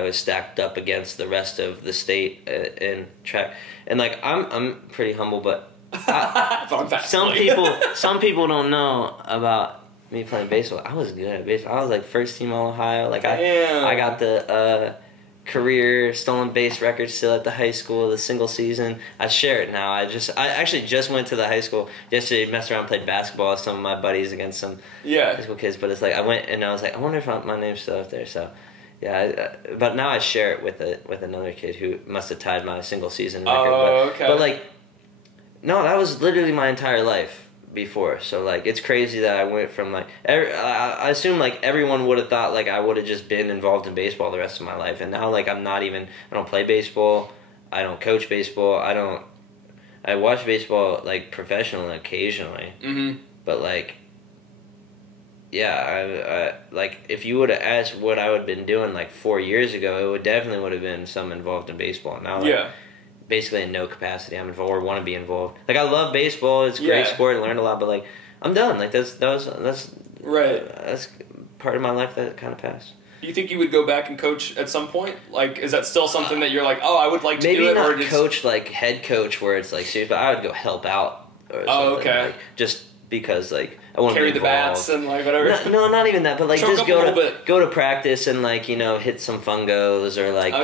was stacked up against the rest of the state in track. And like I'm pretty humble, but some people don't know about me playing baseball. I was good at baseball. I was like first team All Ohio. Like I got the career stolen base record still at the high school, the single season. I share it now. I actually just went to the high school yesterday, messed around, played basketball with some of my buddies against some high school kids. But it's like I went and I was like, I wonder if my name's still up there. So. Yeah, but now I share it with another kid who must have tied my single season record. But like, no, that was literally my entire life. before. So like it's crazy that I went from like I assume like everyone would have thought like I would have just been involved in baseball the rest of my life, and now like I don't play baseball, I don't coach baseball, I watch baseball like professionally occasionally, but like yeah, I like if you would have asked what I would have been doing like 4 years ago, it definitely would have been some involved in baseball. Now like, basically in no capacity I'm involved or want to be involved. Like I love baseball, it's a great sport, I learned a lot, but like I'm done. Like that's right. That's part of my life that kind of passed. Do you think you would go back and coach at some point? Like, is that still something that you're like, oh, I would like to do it? Maybe not or just coach, like head coach, where it's like serious, but I would go help out. Or something, okay. Like, just because, like, I want to carry the bats and like whatever. No, not even that, but like just go to practice and like hit some fungos or like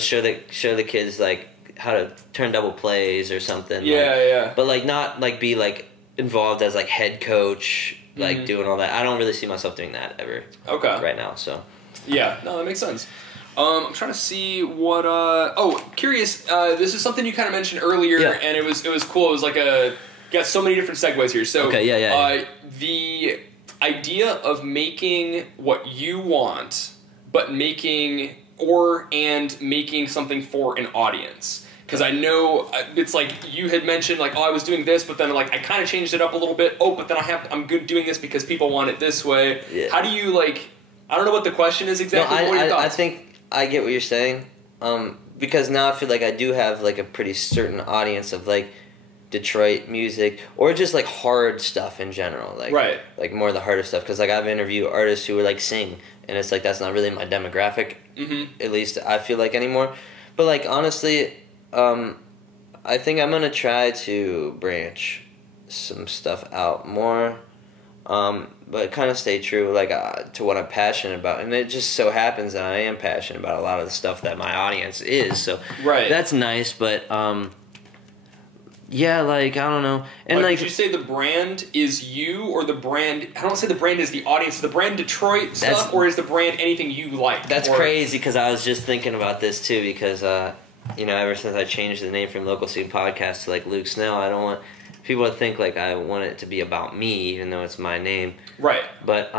show the kids like how to turn double plays or something. Yeah. But like not like be like involved as like head coach, like doing all that. I don't really see myself doing that ever. Okay. Right now, so. Yeah, no, that makes sense. I'm trying to see what. Curious. This is something you kind of mentioned earlier, and it was cool. It was like got so many different segues here. So the idea of making what you want, but making something for an audience. Because I know it's like you had mentioned, like, oh, I was doing this, but then like I kind of changed it up a little bit. Oh, but then I'm good doing this because people want it this way. Yeah. How do you like? I don't know what the question is exactly. No, what are your thoughts? I think I get what you're saying. Because now I feel like I do have like a pretty certain audience of like Detroit music or just like hard stuff in general. Like like more of the harder stuff. Because like I've interviewed artists who like sing, and it's like that's not really my demographic. At least I feel like anymore. But like honestly, I think I'm gonna try to branch some stuff out more. But kind of stay true, like, to what I'm passionate about. And it just so happens that I am passionate about a lot of the stuff that my audience is, so that's nice, but, yeah, like, I don't know. And like, did you say the brand is you, or the brand, I don't say the brand is the audience, is the brand Detroit stuff, or is the brand anything you like? That's crazy, because I was just thinking about this, too, because, ever since I changed the name from Local Scene Podcast to, like, Luke Snell, I don't want people to think like I want it to be about me, even though it's my name. Right. But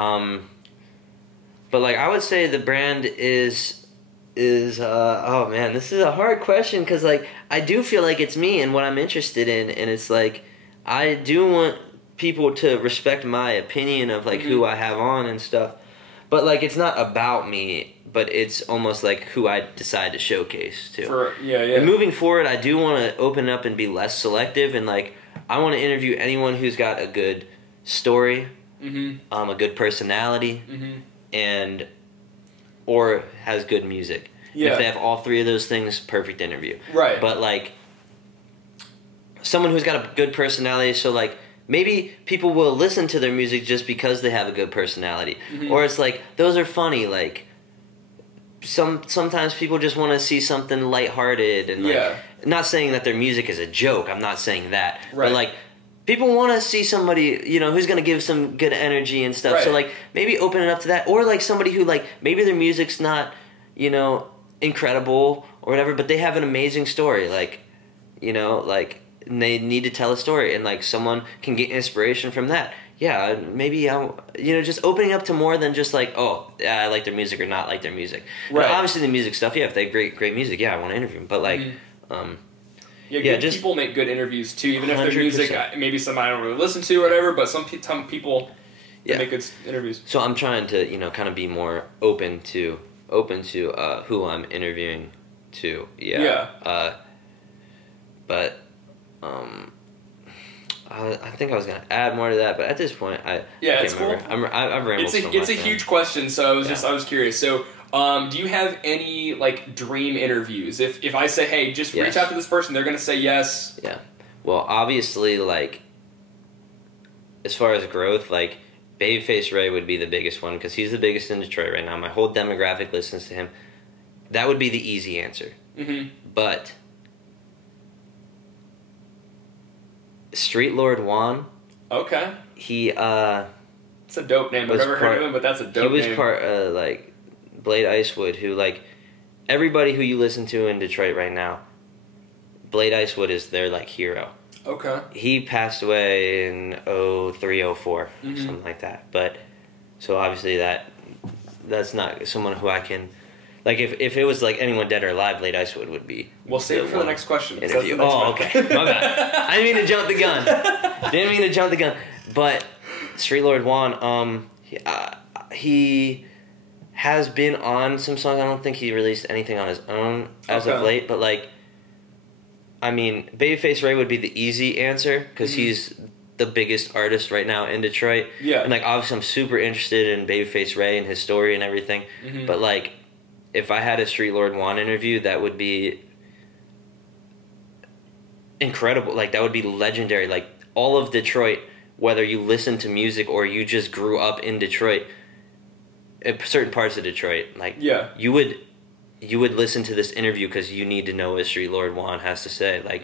like I would say the brand is oh man, this is a hard question because like I do feel like it's me and what I'm interested in, and it's like I do want people to respect my opinion of like who I have on and stuff. But like it's not about me, but it's almost like who I decide to showcase too. And moving forward, I do want to open up and be less selective, and like I want to interview anyone who's got a good story, a good personality, and or has good music. Yeah. And if they have all three of those things, perfect interview. Right. But like someone who's got a good personality, so like maybe people will listen to their music just because they have a good personality, or it's like those are funny. Like sometimes people just want to see something lighthearted and like. Not saying that their music is a joke. I'm not saying that. Right. But, like, people want to see somebody, who's going to give some good energy and stuff. Right. So, like, maybe open it up to that. Or, like, somebody who, like, maybe their music's not, incredible or whatever, but they have an amazing story. Like, like, they need to tell a story. And, like, someone can get inspiration from that. Yeah, maybe, just opening up to more than just, like, oh, I like their music or not like their music. Right. And obviously, the music stuff, if they have great music, I want to interview them. But, like... just people make good interviews too, even if their music maybe somebody I don't really listen to or whatever, but some people make good interviews. So I'm trying to kind of be more open to who I'm interviewing to. But I think I was gonna add more to that, but at this point I it's remember. Cool. I've rambled. It's a huge question, so I was curious. So. Do you have any like dream interviews? If I say, hey, just reach out to this person, they're gonna say yes. Yeah. Well, obviously, like as far as growth, like Babyface Ray would be the biggest one because he's the biggest in Detroit right now. My whole demographic listens to him. That would be the easy answer. But Street Lord Juan. Okay. He it's a dope name. I've never heard of him, but that's a dope name. He was part like Blade Icewood, who like everybody who you listen to in Detroit right now, Blade Icewood is their like hero. Okay. He passed away in 03, 04, something like that. But so obviously that's not someone who I can. Like, if it was, like, anyone dead or alive, Blade Icewood would be... We'll save it for the next question. Interview. Okay. My bad. I didn't mean to jump the gun. But Street Lord Juan, he has been on some songs. I don't think he released anything on his own as of late. But, like, I mean, Babyface Ray would be the easy answer because he's the biggest artist right now in Detroit. Yeah. And, like, obviously I'm super interested in Babyface Ray and his story and everything. But, like... If I had a Street Lord Juan interview, that would be incredible. Like, that would be legendary. Like, all of Detroit, whether you listen to music or you just grew up in Detroit, certain parts of Detroit, like, you would listen to this interview because you need to know what Street Lord Juan has to say. Like,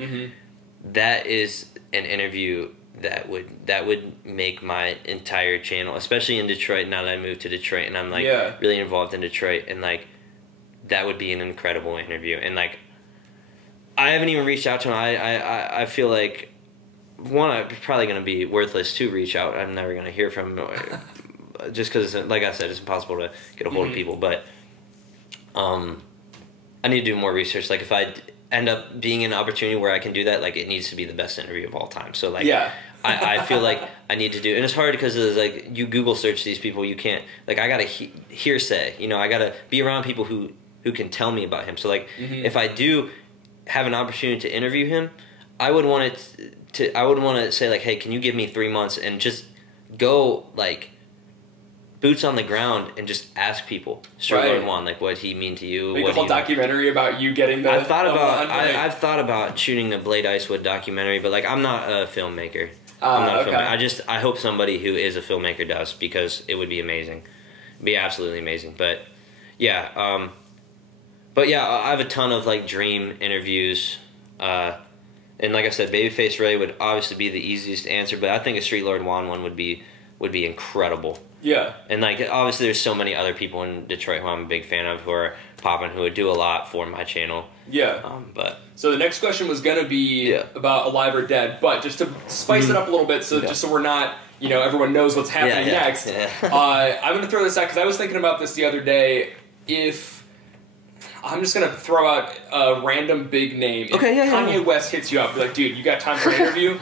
that is an interview that would make my entire channel, especially in Detroit, now that I moved to Detroit and I'm, like, really involved in Detroit. And, like, that would be an incredible interview. And, like, I haven't even reached out to him. I feel like, one, I'm probably going to be worthless to reach out. I'm never going to hear from him just because, like I said, it's impossible to get a hold of people. But I need to do more research. Like, if I end up being in an opportunity where I can do that, like, it needs to be the best interview of all time. So, like, I feel like I need to do, and it's hard because it's like you Google search these people, you can't, like, I gotta hearsay, you know, I gotta be around people who can tell me about him. So, like, if I do have an opportunity to interview him, I would want to say, like, hey, can you give me 3 months and just go, like, boots on the ground and just ask people Street Lord Juan, like, what he mean to you. Make a whole documentary about you getting the... I've thought about shooting a Blade Icewood documentary, but, like, I'm not a filmmaker. I'm not a filmmaker. I hope somebody who is a filmmaker does, because it would be amazing. It'd be absolutely amazing. But yeah, I have a ton of, like, dream interviews. And like I said, Babyface Ray would obviously be the easiest answer, but I think a Street Lord Juan one would be incredible. Yeah. And, like, obviously there's so many other people in Detroit who I'm a big fan of who are popping, who would do a lot for my channel. Yeah. But so the next question was going to be about Alive or Dead, but just to spice it up a little bit, so just so we're not, you know, everyone knows what's happening next, I'm going to throw this out, because I was thinking about this the other day. If I'm just going to throw out a random big name. If Kanye West hits you up, be like, dude, you got time for an interview?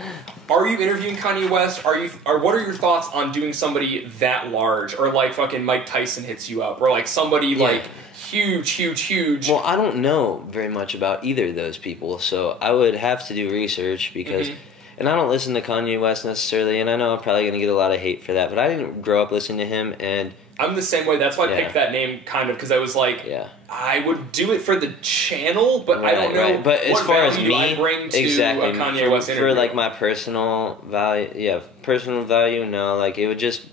Are you interviewing Kanye West? Or what are your thoughts on doing somebody that large? Or, like, fucking Mike Tyson hits you up? Or, like, somebody, like, huge. Well, I don't know very much about either of those people, so I would have to do research because... And I don't listen to Kanye West necessarily, and I know I'm probably going to get a lot of hate for that, but I didn't grow up listening to him, and... I'm the same way. That's why I picked that name, kind of, because I was like, I would do it for the channel, but I don't know but as what far value as me, I bring to a Kanye West interview. For, like, my personal value, no, like, it would just,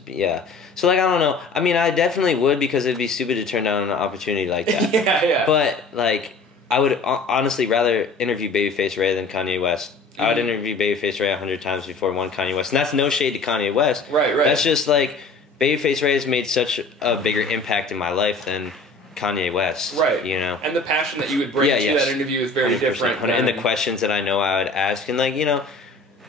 So, like, I don't know. I mean, I definitely would, because it'd be stupid to turn down an opportunity like that. But, like, I would honestly rather interview Babyface Ray than Kanye West. I would interview Babyface Ray 100 times before one Kanye West. And that's no shade to Kanye West. Right. That's just, like, Babyface Ray has made such a bigger impact in my life than Kanye West. Right. You know? And the passion that you would bring to that interview is very different. And the questions that I know I would ask. And, like, you know...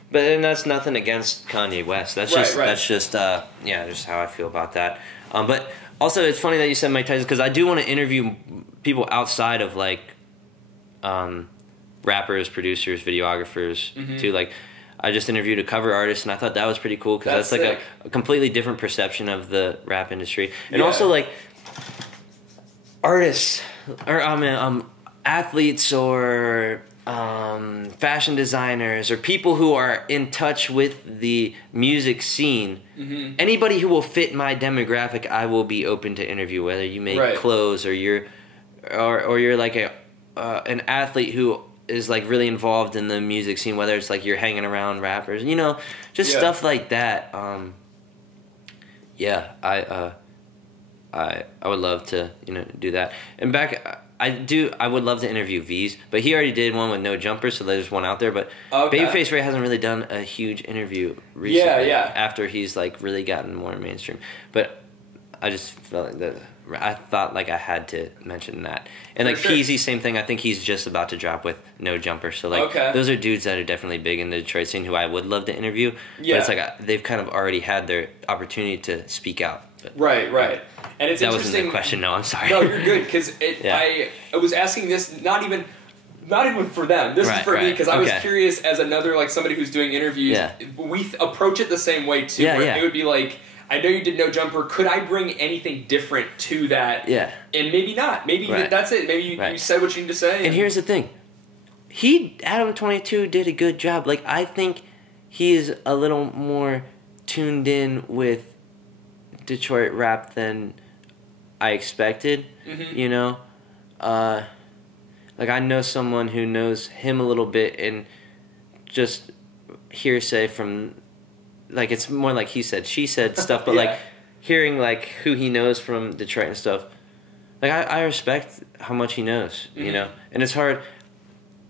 But and that's nothing against Kanye West. That's just that's just just how I feel about that. But also, it's funny that you said Mike Tyson, because I do want to interview people outside of, like, rappers, producers, videographers too. Like, I just interviewed a cover artist, and I thought that was pretty cool, because that's like a completely different perception of the rap industry. And also, like, artists or athletes or fashion designers or people who are in touch with the music scene. Anybody who will fit my demographic, I will be open to interview. Whether you make clothes or you're like an athlete who is, like, really involved in the music scene, whether it's like you're hanging around rappers, you know, just stuff like that. I would love to, you know, do that. And I would love to interview V's, but he already did one with No Jumper, so there's one out there. But Babyface Ray hasn't really done a huge interview recently. After he's, like, really gotten more mainstream. But I just felt like I thought like I had to mention that. And For like sure. Peasy, same thing. I think he's just about to drop with No Jumper. So like those are dudes that are definitely big in the Detroit scene who I would love to interview. Yeah. But it's like they've kind of already had their opportunity to speak out. But, Right. And it's that interesting. wasn't the question. No, I'm sorry. No, you're good because I was asking this not even for them. This is for me because I was curious as another like somebody who's doing interviews. Yeah. We approach it the same way too. Yeah, where it would be like, I know you did No Jumper. Could I bring anything different to that? Yeah. And maybe not. Maybe that's it. Maybe you said what you need to say. And here's the thing. Adam 22 did a good job. Like, I think he is a little more tuned in with Detroit rap than I expected, you know? Like, I know someone who knows him a little bit and just hearsay from... Like, it's more like he said, she said stuff, but, like, hearing, like, who he knows from Detroit and stuff, like, I respect how much he knows, you know? And it's hard.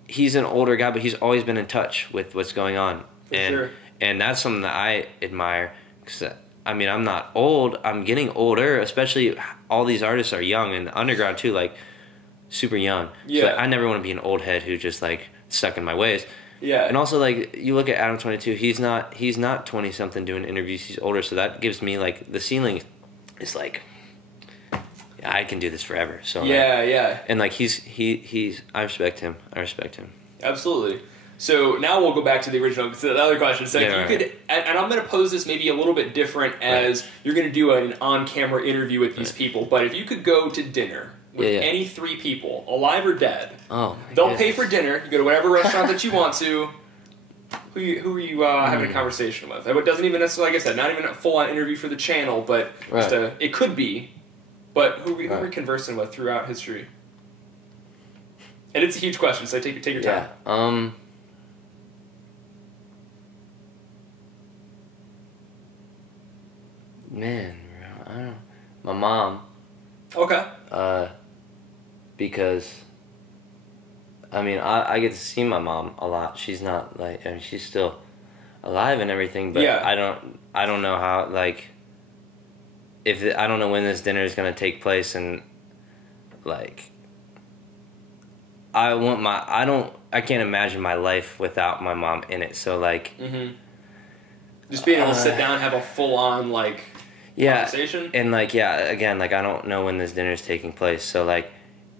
He's an older guy, but he's always been in touch with what's going on. For sure. And that's something that I admire. Because, I mean, I'm not old. I'm getting older, especially all these artists are young, and the underground, too, like, super young. Yeah. So I never want to be an old head who's just, like, stuck in my ways. Yeah. And also, like, you look at Adam 22, he's not 20-something doing interviews, he's older, so that gives me, like, the ceiling is, like, I can do this forever. So yeah. And, like, he's I respect him. Absolutely. So now we'll go back to the original, the other question. So if you could, and I'm going to pose this maybe a little bit different as you're going to do an on-camera interview with these people, but if you could go to dinner with any three people, alive or dead, they'll pay for dinner. You go to whatever restaurant that you want to. Who are you having a conversation with? It doesn't even necessarily, like I said, not even a full-on interview for the channel, but just it could be. But who are we conversing with throughout history? And it's a huge question, so take your time. Yeah. Man, I don't know. My mom. Okay. Because, I mean, I get to see my mom a lot. She's not, like, I mean, she's still alive and everything, but I don't know how, like, I don't know when this dinner is going to take place, and, like, I can't imagine my life without my mom in it, so, like... Just being able to sit down and have a full-on, like, conversation? And, like, again, like, I don't know when this dinner is taking place, so, like,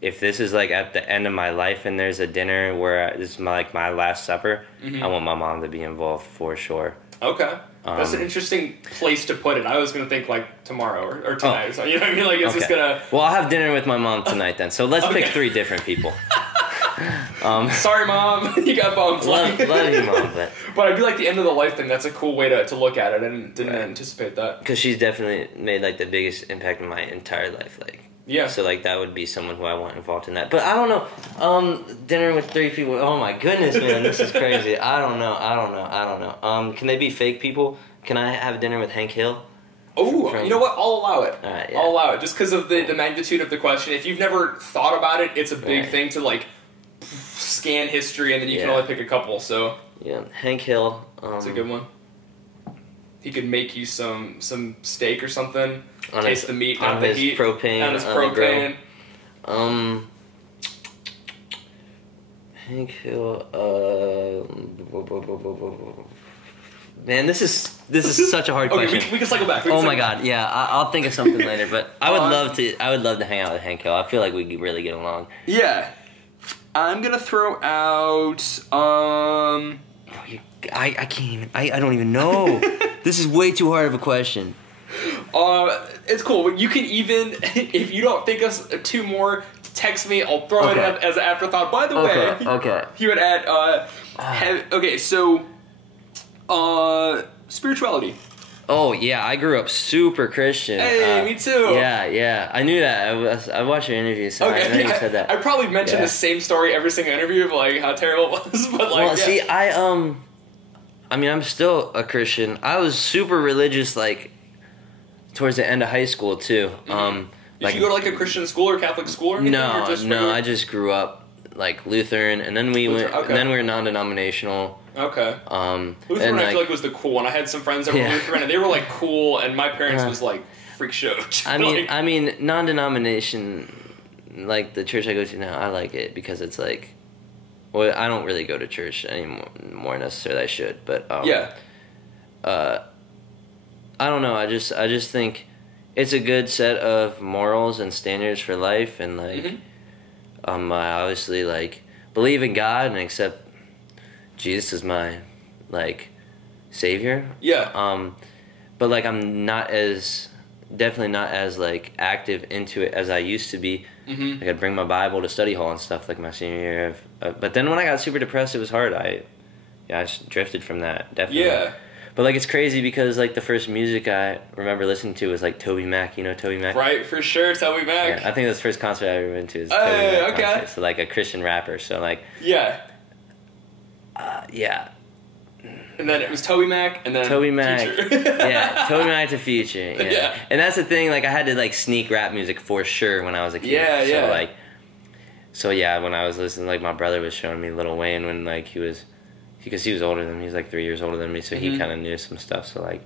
if this is, like, at the end of my life and there's a dinner where this is, my last supper, I want my mom to be involved for sure. Okay. That's an interesting place to put it. I was going to think, like, tomorrow or tonight or something. You know what I mean? Like, it's just going to... Well, I'll have dinner with my mom tonight then, so let's pick 3 different people. Sorry, Mom. You got bumped. Love you, Mom. But I do like the end of the life thing. That's a cool way to look at it. I didn't anticipate that. Because she's definitely made, like, the biggest impact in my entire life, like... Yeah. So, like, that would be someone who I want involved in that. But I don't know. Dinner with 3 people. Oh, my goodness, man. This is crazy. I don't know. Can they be fake people? Can I have dinner with Hank Hill? Oh, you know what? I'll allow it. All right, I'll allow it. Just because of the magnitude of the question. If you've never thought about it, it's a big thing to, like, scan history, and then you can only pick a couple, so... Yeah, Hank Hill. That's a good one. He could make you some steak or something. Taste the meat, not the heat. Propane, on his propane. Hank Hill. Man, this is such a hard question. We can cycle back. My God, yeah, I'll think of something later. But I would love to hang out with Hank Hill. I feel like we could really get along. Yeah, I'm gonna throw out. I can't even. I don't even know. This is way too hard of a question. It's cool. You can even, if you don't think of 2 more, text me. I'll throw it in as an afterthought. By the way, he would add. Spirituality. Oh yeah, I grew up super Christian. Hey, me too. Yeah, I knew that. I watched your interview, so I know you said that. I probably mentioned the same story every single interview of like how terrible it was, but like. Well, see, I mean, I'm still a Christian. I was super religious, like, towards the end of high school, too. Did you go to, like, a Christian school or Catholic school or anything? No, I just grew up, like, Lutheran, and then we went, and then we were non-denominational. Okay. Lutheran, I feel like, was the cool one. I had some friends that were Lutheran, and they were, like, cool, and my parents was like, freak show. I mean, non-denomination, like the church I go to now, I like it because it's like, well, I don't really go to church anymore necessarily. I should, but I don't know. I just think it's a good set of morals and standards for life, and like, I obviously like believe in God and accept Jesus as my like savior. Yeah. But like I'm definitely not as like active into it as I used to be. Like I'd bring my Bible to study hall and stuff like my senior year but then when I got super depressed, it was hard. I just drifted from that, definitely. Yeah. But like it's crazy because like the first music I remember listening to was like Toby Mac. You know Toby Mac? Right, for sure, Toby Mac. Yeah, I think that's the first concert I ever went to. Is Toby Mac okay. concert. So like a Christian rapper. So like yeah. Yeah. And then it was Toby Mac, and then Toby Mac. Future. Yeah, Toby Mac to Future. Yeah. And that's the thing, like I had to like sneak rap music for sure when I was a kid. Yeah, So when I was listening, like my brother was showing me Lil Wayne when like because he was older than me, he was like 3 years older than me, so he kind of knew some stuff. So like,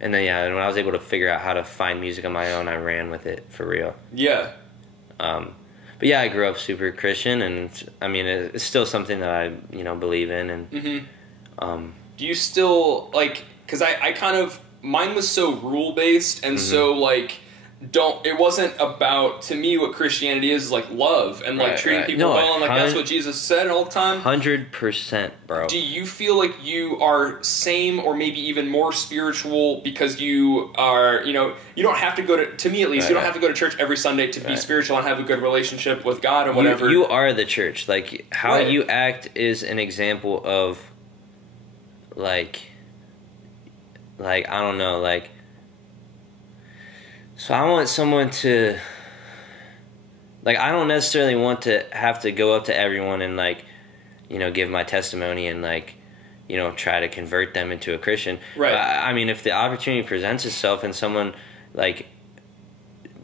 and then and when I was able to figure out how to find music on my own, I ran with it for real. Yeah. But yeah, I grew up super Christian, and I mean it's still something that I believe in, and. Do you still like? Because I kind of mine was so rule based and so like it wasn't about, to me what Christianity is like love and like treating people well, and like that's what Jesus said all the time. 100%, bro. Do you feel like you are same or maybe even more spiritual because you are you don't have to go to me at least you don't have to go to church every Sunday to be spiritual and have a good relationship with God or whatever. You are the church. Like how you act is an example of like I don't know, like, so I want someone to, like, I don't necessarily want to have to go up to everyone and like, give my testimony and like, try to convert them into a Christian. Right. I mean, if the opportunity presents itself and someone like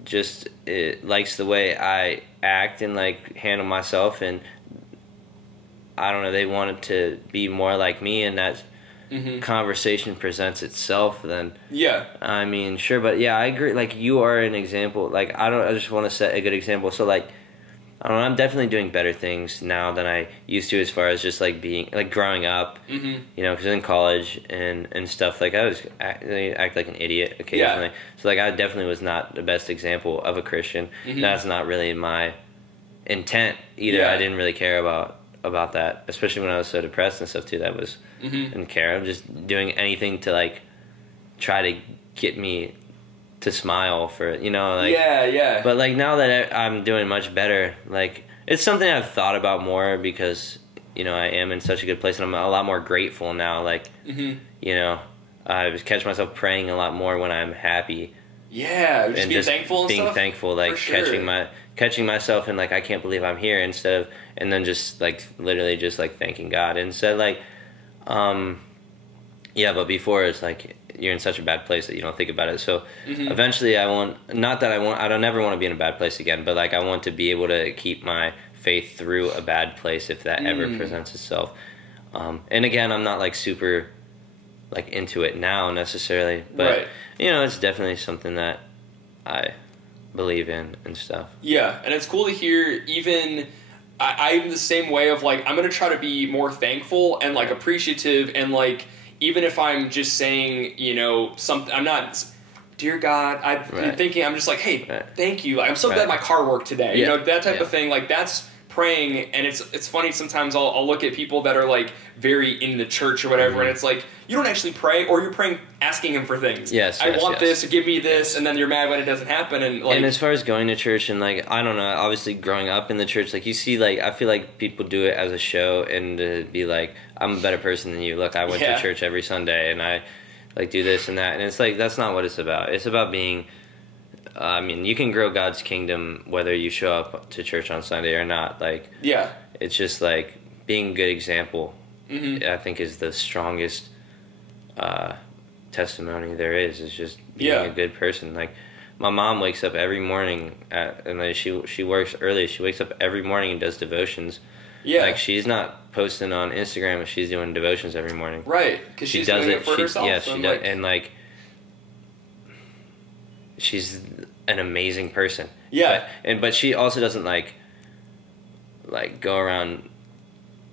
just likes the way I act and like handle myself, and I don't know, they want it to be more like me, and that conversation presents itself, then I mean, sure. But yeah, I agree, like you are an example. Like I just want to set a good example. So like I don't know, I'm definitely doing better things now than I used to, as far as just like being like growing up, because in college and stuff, like I act like an idiot occasionally. So like I definitely was not the best example of a Christian. That's not really my intent either. I didn't really care about that, especially when I was so depressed and stuff too. That was didn't care. I'm just doing anything to like try to get me to smile for like But like now that I'm doing much better, like it's something I've thought about more because I am in such a good place, and I'm a lot more grateful now. Like I just catch myself praying a lot more when I'm happy. Yeah, just being thankful and being stuff? thankful, like catching myself and like I can't believe I'm here, instead of, and then just like literally just like thanking God instead, like but before it's like you're in such a bad place that you don't think about it. So eventually I don't ever want to be in a bad place again, but like I want to be able to keep my faith through a bad place if that ever presents itself. And again, I'm not like super like into it now necessarily, but it's definitely something that I believe in and stuff. Yeah, and it's cool to hear. Even I'm the same way of like I'm gonna try to be more thankful and like appreciative, and like even if I'm just saying something, I'm not, dear God, I'm thinking, I'm just like, hey, thank you, I'm so glad my car worked today, that type of thing. Like that's praying. And it's funny, sometimes I'll look at people that are like very in the church or whatever, and it's like you don't actually pray, or you're praying asking him for things. I want this, give me this, and then you're mad when it doesn't happen. And like, and as far as going to church and like I don't know, obviously growing up in the church, like you see, like I feel like people do it as a show and to be like, I'm a better person than you. Look, I went to church every Sunday and I like do this and that, and it's like that's not what it's about. It's about being. I mean, you can grow God's kingdom whether you show up to church on Sunday or not. Like, it's just like being a good example. I think is the strongest testimony there is just being a good person. Like my mom wakes up every morning and like she works early. She wakes up every morning and does devotions. Like she's not posting on Instagram, but she's doing devotions every morning. Right, because she's doing it for herself. Yeah, she does, and like she's an amazing person. Yeah. But she also doesn't like go around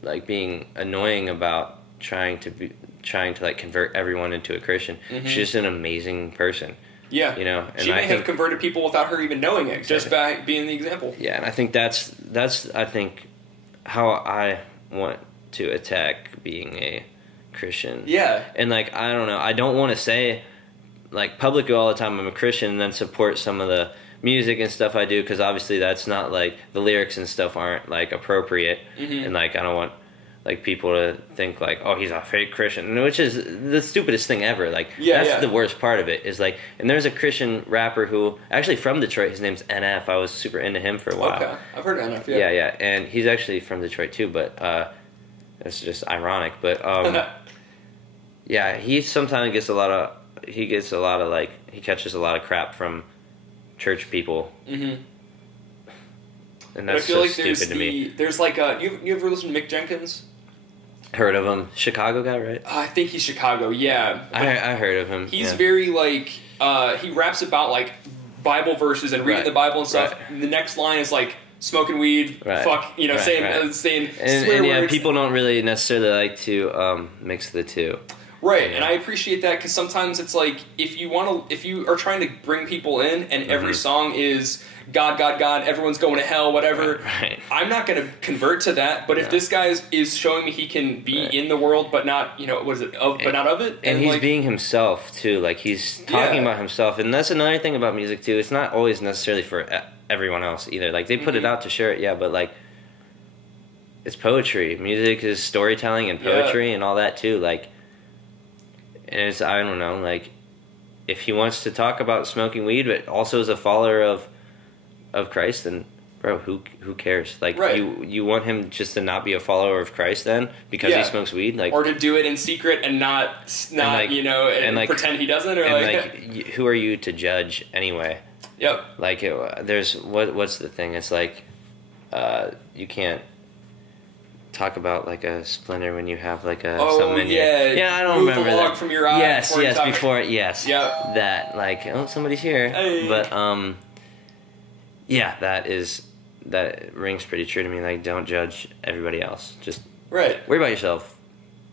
like being annoying about trying to like convert everyone into a Christian. Mm-hmm. She's just an amazing person. Yeah. You know, and she may have converted people without her even knowing it, just by being the example. Yeah, and I think that's I think how I want to attack being a Christian. Yeah. And like, I don't know, I don't want to say like publicly all the time I'm a Christian and then support some of the music and stuff I do, because obviously that's not like, the lyrics and stuff aren't like appropriate. Mm-hmm. And like, I don't want like people to think like, oh, he's a fake Christian, which is the stupidest thing ever. Like, that's the worst part of it, is like, and there's a Christian rapper who actually from Detroit, his name's NF. I was super into him for a while. Okay, I've heard of NF. Yeah, and he's actually from Detroit too, but it's just ironic. But yeah, he sometimes gets a lot of like, he catches a lot of crap from church people. Mm-hmm. And that's so stupid to me. There's like you ever listen to Mick Jenkins? Heard of him. Chicago guy, right? I think he's Chicago, yeah. I heard of him. He's very like, he raps about like Bible verses and reading the Bible and stuff. Right. The next line is like, smoking weed, fuck, you know, saying swear words. People don't really necessarily like to mix the two. Right, and I appreciate that, because sometimes it's like, if you are trying to bring people in and every song is God, God, God, everyone's going to hell, whatever, I'm not going to convert to that. But if this guy is showing me he can be in the world, but not, you know, but not of it, and he's like, being himself too, like he's talking about himself, and that's another thing about music too. It's not always necessarily for everyone else either. Like, they put it out to share it, but like, it's poetry. Music is storytelling and poetry and all that too. Like. And it's, I don't know, like, if he wants to talk about smoking weed, but also is a follower of Christ, then, bro, who cares? Like, you want him just to not be a follower of Christ then, because he smokes weed? Like, or to do it in secret and not like, you know, and like, pretend he doesn't? Or like who are you to judge anyway? Yep. Like, there's, what's the thing? It's like, you can't talk about like a splinter when you have like a something in I don't remove remember the log that. From your eye before that, like, oh, somebody's here. Hey. But that rings pretty true to me. Like, don't judge everybody else, just worry about yourself.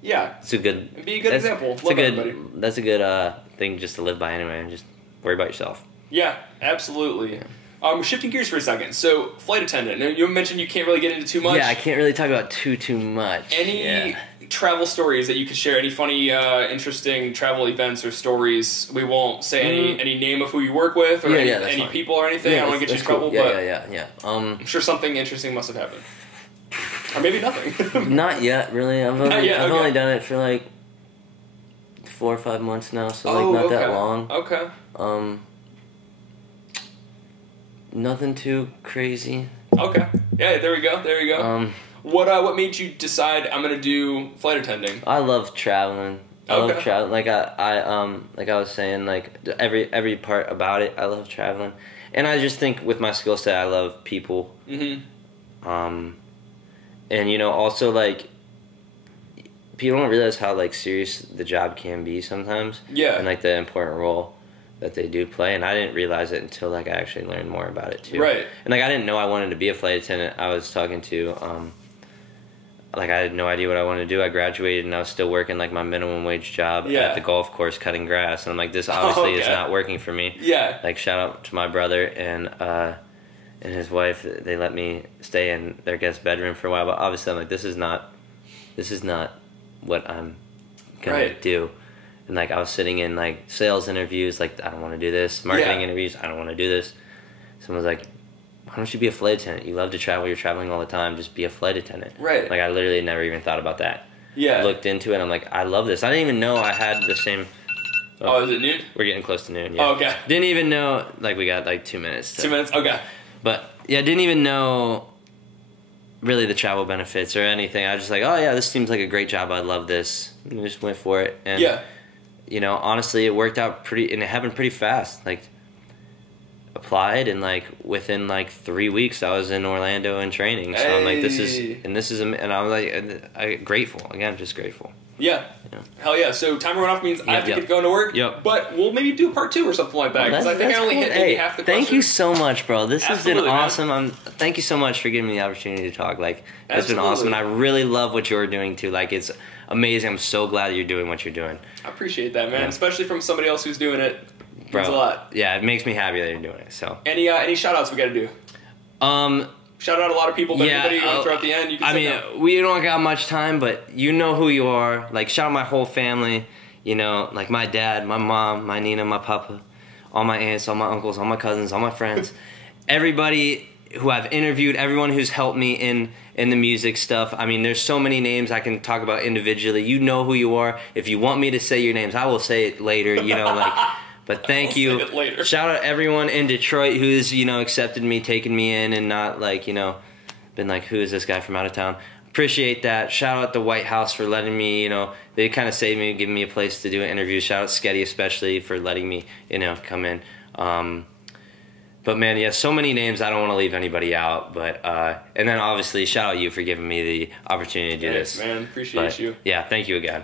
It's a good, be a good example. That's a good thing just to live by anyway, and just worry about yourself. Absolutely. Shifting gears for a second. So, flight attendant. You mentioned you can't really get into too much. Yeah, I can't really talk about too much. Any travel stories that you could share? Any funny, interesting travel events or stories? We won't say any name of who you work with or any people or anything. I don't want to get you in trouble. I'm sure something interesting must have happened. Or maybe nothing. Not yet, really. I've only done it for like 4 or 5 months now, so like not that long. Okay. Nothing too crazy. Okay. Yeah, there we go. What made you decide I'm gonna do flight attending? I love traveling. I love traveling. Like I was saying, like every part about it, I love traveling. And I just think with my skill set, I love people. Mm-hmm. And you know, also like, people don't realize how like serious the job can be sometimes. Yeah. And like the important role that they do play, and I didn't realize it until like I actually learned more about it too. Right. And like I didn't know I wanted to be a flight attendant. I was talking to like I had no idea what I wanted to do. I graduated and I was still working like my minimum wage job at the golf course cutting grass, and I'm like, this obviously is not working for me. Yeah. Like, shout out to my brother and his wife. They let me stay in their guest bedroom for a while, but obviously I'm like, this is not what I'm gonna do. And like I was sitting in like sales interviews, like I don't want to do this. Marketing interviews, I don't want to do this. Someone's like, why don't you be a flight attendant? You love to travel, you're traveling all the time, just be a flight attendant. Right. Like I literally never even thought about that. Yeah. I looked into it and I'm like, I love this. I didn't even know I had the same... is it noon? We're getting close to noon, yeah. Oh, okay. Didn't even know, like we got like 2 minutes. 2 minutes, okay. But yeah, didn't even know really the travel benefits or anything. I was just like, oh yeah, this seems like a great job, I love this. And I just went for it. And you know, honestly, it worked out and it happened pretty fast. Like, applied, and like within like 3 weeks, I was in Orlando in training. So I'm like, and I was like, grateful. Again, just grateful. Yeah. Hell yeah. So timer went off means I have to get going to work. Yep. But we'll maybe do a part 2 or something like that. Because I think I only hit maybe half the questions. Thank you so much, bro. This has been awesome. Thank you so much for giving me the opportunity to talk. Like, it's been awesome. And I really love what you're doing, too. Like, it's amazing. I'm so glad that you're doing what you're doing. I appreciate that, man. Yeah. Especially from somebody else who's doing it. It means a lot. Yeah, it makes me happy that you're doing it. So any shout-outs we got to do? Shout out a lot of people, but anybody you want to throw at the end, you can we don't got much time, but you know who you are. Like, shout out my whole family, you know, like my dad, my mom, my Nina, my papa, all my aunts, all my uncles, all my cousins, all my friends. Everybody who I've interviewed, everyone who's helped me in the music stuff. I mean, there's so many names I can talk about individually. You know who you are. If you want me to say your names, I will say it later, you know, like... But thank you. Shout out everyone in Detroit who's, you know, accepted me, taken me in, and not like, you know, been like, who is this guy from out of town? Appreciate that. Shout out the White House for letting me, you know, they kind of saved me, giving me a place to do an interview. Shout out Sketty especially for letting me, you know, come in. But man, yeah, so many names, I don't want to leave anybody out. But and then obviously shout out you for giving me the opportunity to do this. Man, appreciate you. Yeah, thank you again.